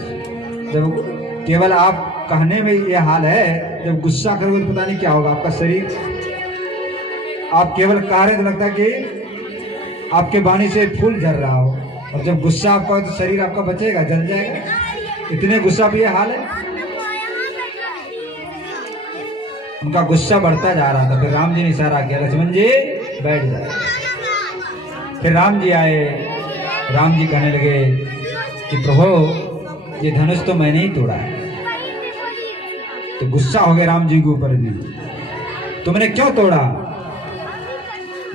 जब केवल आप कहने में ये हाल है, जब गुस्सा करोगे तो पता नहीं क्या होगा आपका शरीर। आप केवल कह रहे तो लगता है कि आपके वाणी से फूल झर रहा हो, और जब गुस्सा आपका तो शरीर आपका बचेगा, जल जाएगा। इतने गुस्सा पे ये हाल है। उनका गुस्सा बढ़ता जा रहा था। फिर राम जी ने इशारा किया, लक्ष्मण जी बैठ जाए। फिर राम जी आए। राम जी कहने लगे कि प्रभु ये धनुष तो मैंने ही तोड़ा है। तो गुस्सा हो गया राम जी के ऊपर भी, तुमने क्यों तोड़ा?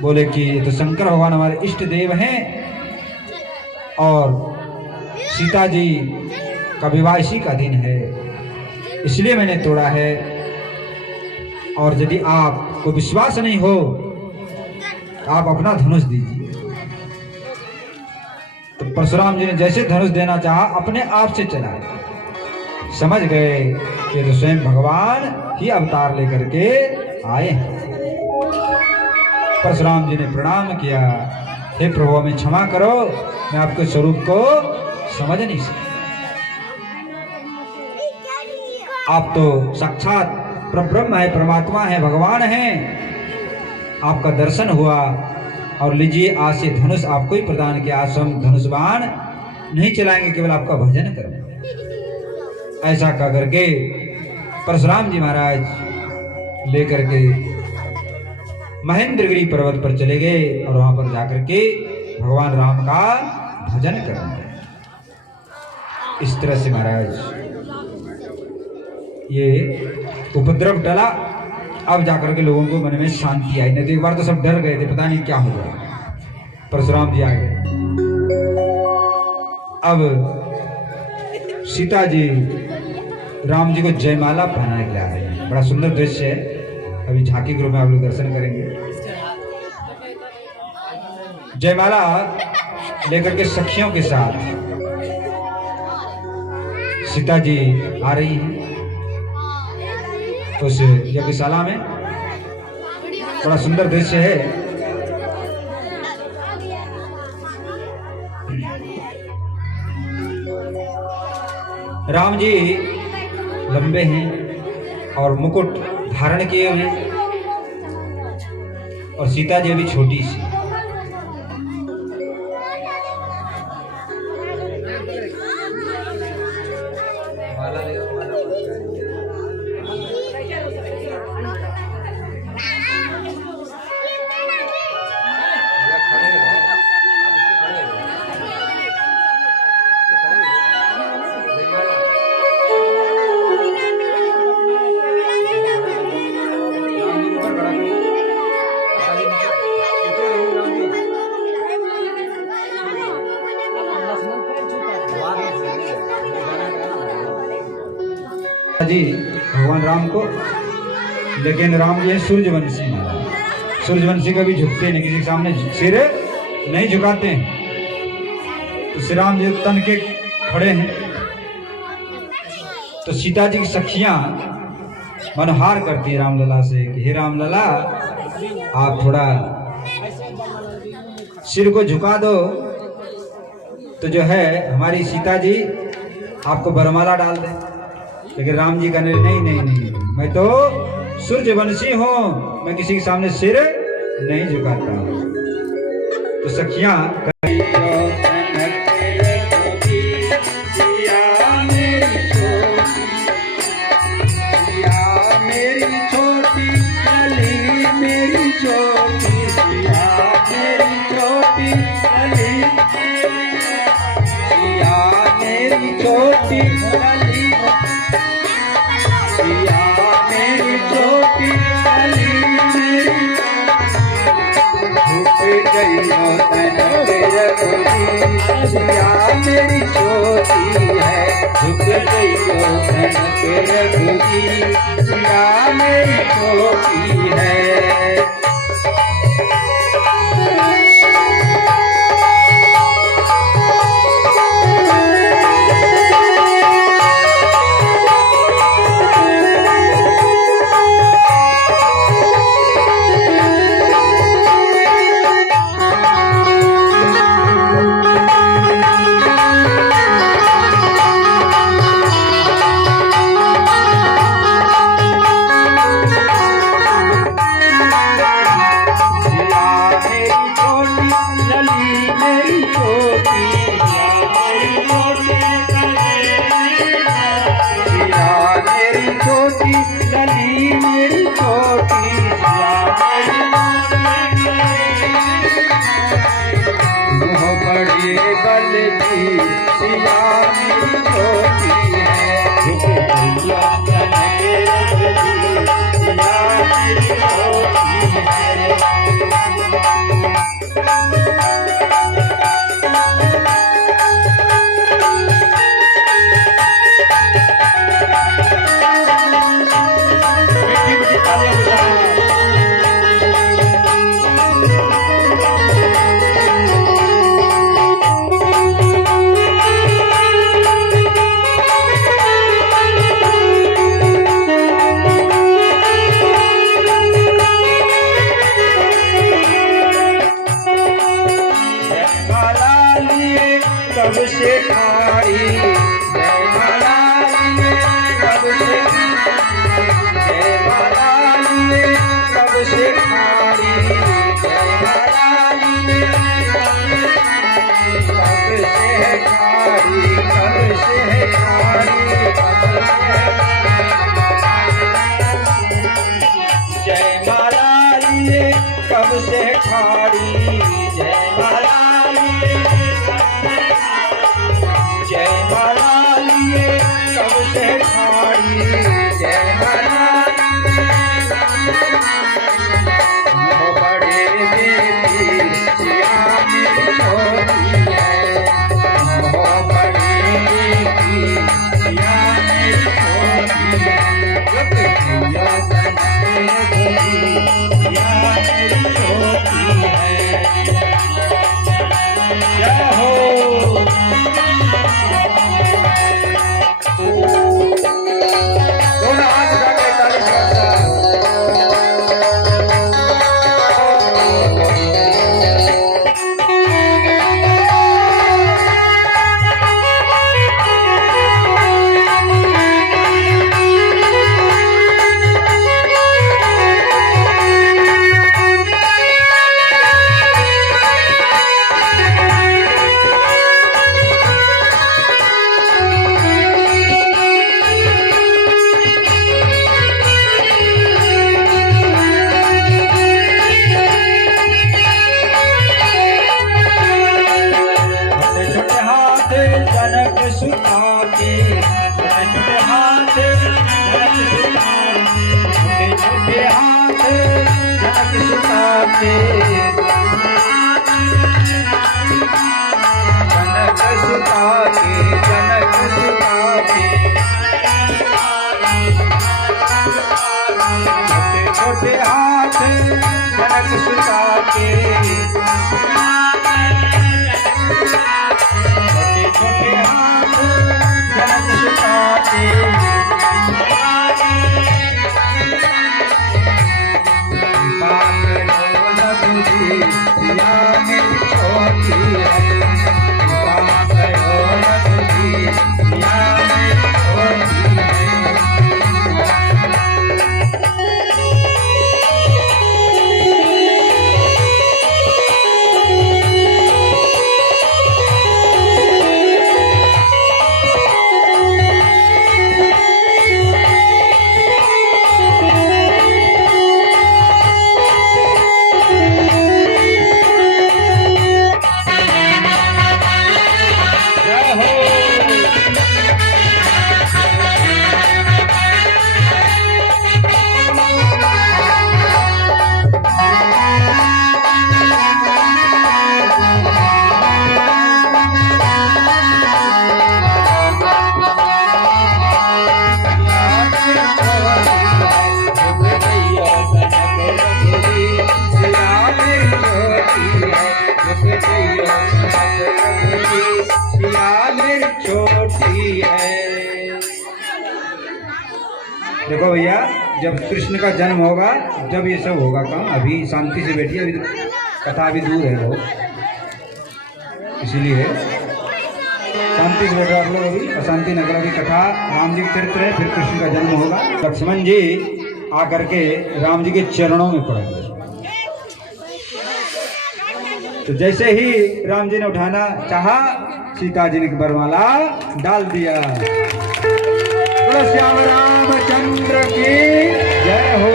बोले कि ये तो शंकर भगवान हमारे इष्ट देव हैं, और सीता जी का विवाह इसी का दिन है, इसलिए मैंने तोड़ा है। और यदि आपको विश्वास नहीं हो आप अपना धनुष दीजिए। तो परशुराम जी ने जैसे धनुष देना चाहा अपने आप से चला, समझ गए कि तो स्वयं भगवान ही अवतार लेकर के आए हैं। परशुराम जी ने प्रणाम किया, हे प्रभु हमें क्षमा करो, मैं आपके स्वरूप को समझ नहीं सका। आप तो साक्षात ब्रह्म है, परमात्मा है, भगवान है। आपका दर्शन हुआ, और लीजिए आज से धनुष आपको ही प्रदान किया। आज हम धनुषबाण नहीं चलाएंगे, केवल आपका भजन करेंगे। ऐसा कह करके परशुराम जी महाराज लेकर के महेंद्रगिरी पर्वत पर चले गए, और वहां पर जाकर के भगवान राम का भजन करेंगे। इस तरह से महाराज ये उपद्रव टला। अब जाकर के लोगों को मन में शांति आई, नहीं तो एक बार तो सब डर गए थे, पता नहीं क्या होगा। परशुराम जी आ गए। अब सीता जी राम जी को जयमाला पहनाने के लिए आ रहे हैं। बड़ा सुंदर दृश्य है, अभी झांकी गृह में आप लोग दर्शन करेंगे। जयमाला लेकर के सखियों के साथ सीता जी आ रही हैं। उस यज्ञशाला में बड़ा सुंदर दृश्य है। राम जी लंबे हैं और मुकुट धारण किए हुए हैं, और सीता जी अभी छोटी सी। जी भगवान राम को, लेकिन राम जी है सूर्यवंशी महाराज। सूर्यवंशी कभी झुकते नहीं, किसी के सामने सिर नहीं झुकाते हैं। तो श्री राम जी तन के खड़े हैं। तो सीता जी की सखियां मनोहार करती है रामलला से कि हे रामलला आप थोड़ा सिर को झुका दो, तो जो है हमारी सीता जी आपको बरमाला डाल दे। लेकिन राम जी कहने नहीं नहीं नहीं, मैं तो सूर्यवंशी हूं, मैं किसी के सामने सिर नहीं झुकाता। तो सखियां मेरी छोटी है, झुक गई मेरी छोटी है। देखो भैया, जब कृष्ण का जन्म होगा जब ये सब होगा काम। अभी शांति से बैठिए, अभी कथा अभी दूर है बहुत, इसीलिए शांति से बैठो आप लोग। अभी अशांति न करो। अभी कथा राम जी के चरित्र है, फिर कृष्ण का जन्म होगा। लक्ष्मण जी आकर के राम जी के चरणों में पड़ेंगे। तो जैसे ही राम जी ने उठाना चाहा, सीता जी ने वरमाला डाल दिया। बोलो श्याम रामचंद्र की जय हो।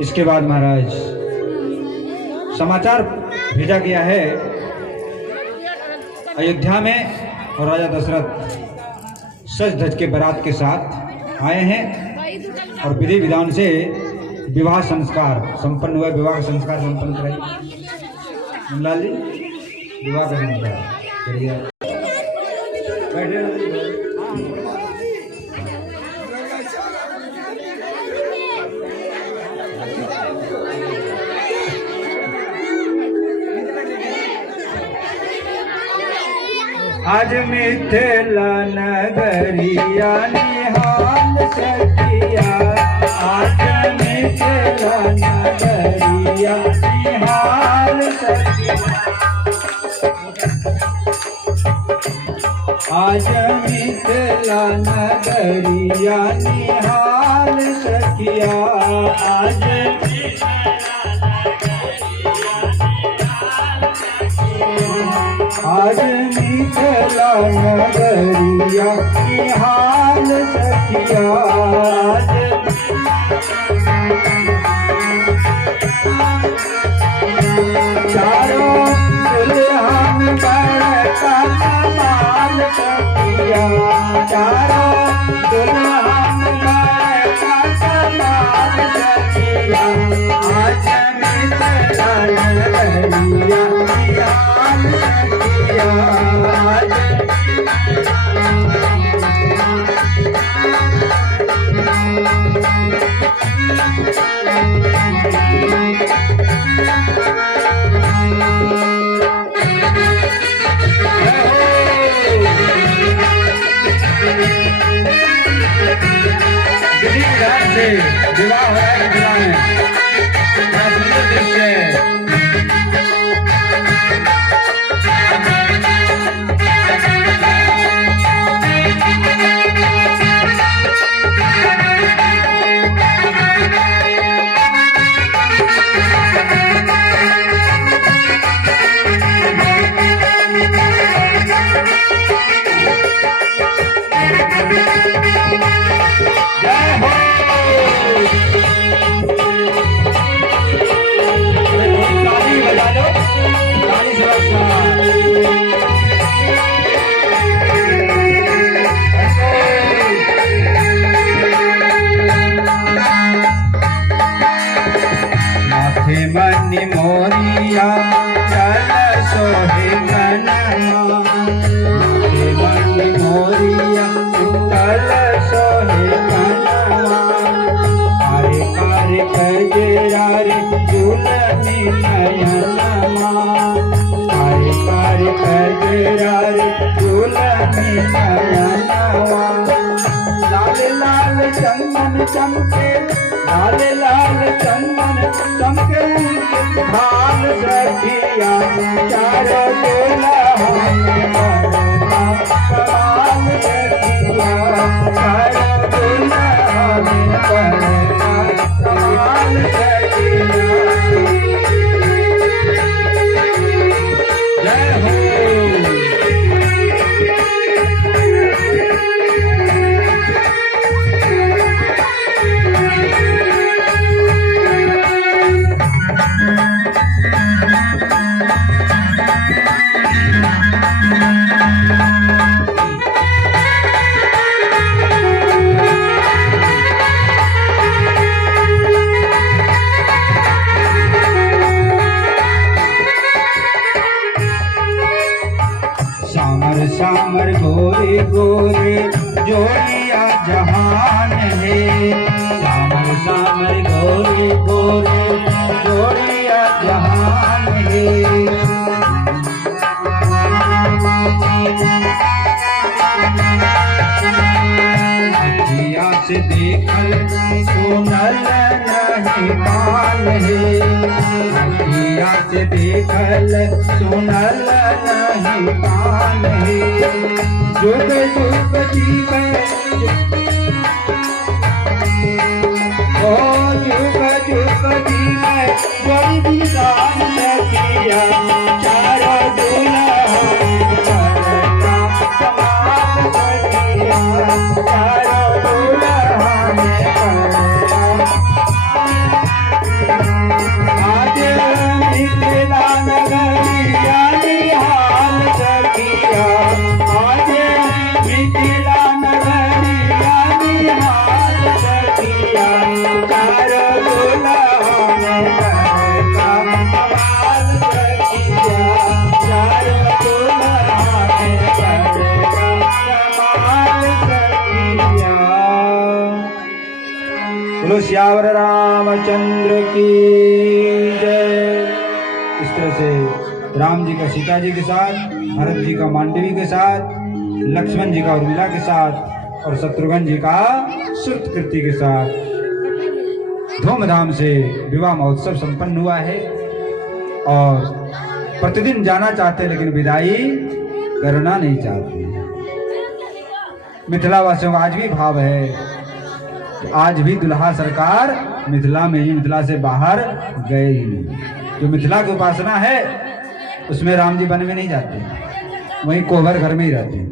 इसके बाद महाराज समाचार भेजा गया है अयोध्या में, और राजा दशरथ सज धज के बारात के साथ आए हैं और विधि विधान से विवाह संस्कार संपन्न हुआ। विवाह का संस्कार संपन्न कराइए लाल जी, विवाह का संस्कार करिए। आज मिथिला नगरिया निहाल सखिया, आज मिथिला नगरिया निहाल सखिया, आज मिथिला नगरिया निहाल सखिया, आज आज मिथिला नगरिया निहाल सखिया, आज चारों दुल्हन बड़का कमाल सखिया, चारों दुल्हन बड़का कमाल सखिया, आज मिथिला नगरिया निहाल सखिया, विवाह है, विवाह है, बड़ा सुंदर दृश्य है। मनी मोरिया चल सोहे कनमा, मनी मोरिया चल सोहे कनमा, हरे हरे कजरा रे दुलनी नयनमा, हरे हरे कजरा रे दुलनी नयनमा, लाल लाल चंदन चमके, लाल लाल चंदन चमके भाल सखिया, चारों दुल्हन बड़का कमाल सखिया, चारों दुल्हन बड़का कमाल सखिया, जय हो। सामर सामर गोरे गोरे जोड़िया जहान है, सुनल नहीं कान है, अखिया से देखल सुनल नहीं कान है। जुग जुग जीवे ओ जुग जुग जीवे बड़ी विधान सखिया, चारों दुल्हा करता समाज सखिया, चारों दुल्हा में करता। आज मिथिला नगरिया निहाल सखिया, आज मिथिला नगरिया निहाल सखिया, चारों दुल्हा में करता समाज सखिया, चारों दुल्हा में करता समाज सखिया। बोलो श्यावर रामचंद्र की जय। इस तरह से राम जी का सीता जी के साथ, भरत जी का मांडवी के साथ, लक्ष्मण जी का उर्मिला के साथ और शत्रुघ्न जी का श्रुतकृति के साथ धूमधाम से विवाह महोत्सव संपन्न हुआ है। और प्रतिदिन जाना चाहते लेकिन विदाई करना नहीं चाहते। मिथिला वासियों का आज भी भाव है, आज भी दुल्हा सरकार मिथिला में ही, मिथिला से बाहर गए ही नहीं। जो मिथिला की उपासना है उसमें राम जी वन में नहीं जाते, वहीं कोहबर घर में ही रहते हैं।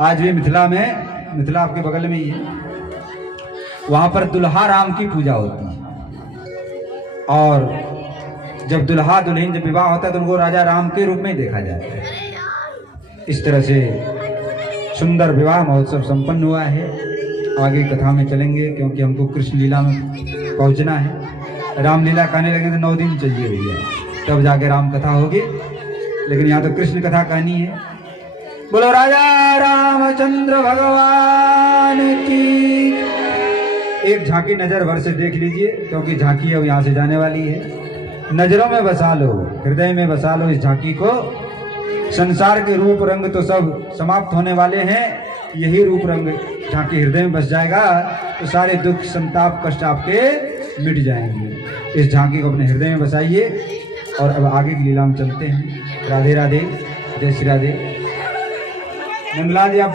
आज भी मिथिला में, मिथिला आपके बगल में ही है, वहां पर दुल्हा राम की पूजा होती है। और जब दुल्हा दुल्हन जब विवाह होता है तो उनको राजा राम के रूप में ही देखा जाता है। इस तरह से सुंदर विवाह महोत्सव संपन्न हुआ है। आगे कथा में चलेंगे क्योंकि हमको कृष्ण लीला में पहुंचना है। रामलीला कहने लगे तो 9 दिन चाहिए भैया, तब जाके राम कथा होगी, लेकिन यहाँ तो कृष्ण कथा कहनी है। बोलो राजा रामचंद्र भगवान की। एक झांकी नजर भर से देख लीजिए क्योंकि झांकी अब यहाँ से जाने वाली है। नजरों में बसा लो, हृदय में बसा लो इस झांकी को। संसार के रूप रंग तो सब समाप्त होने वाले हैं, यही रूप रंग झांकी हृदय में बस जाएगा तो सारे दुख संताप कष्ट आपके मिट जाएंगे। इस झांकी को अपने हृदय में बसाइए और अब आगे की लीला में चलते हैं। राधे राधे, जय श्री राधे। नंदलाल जी आप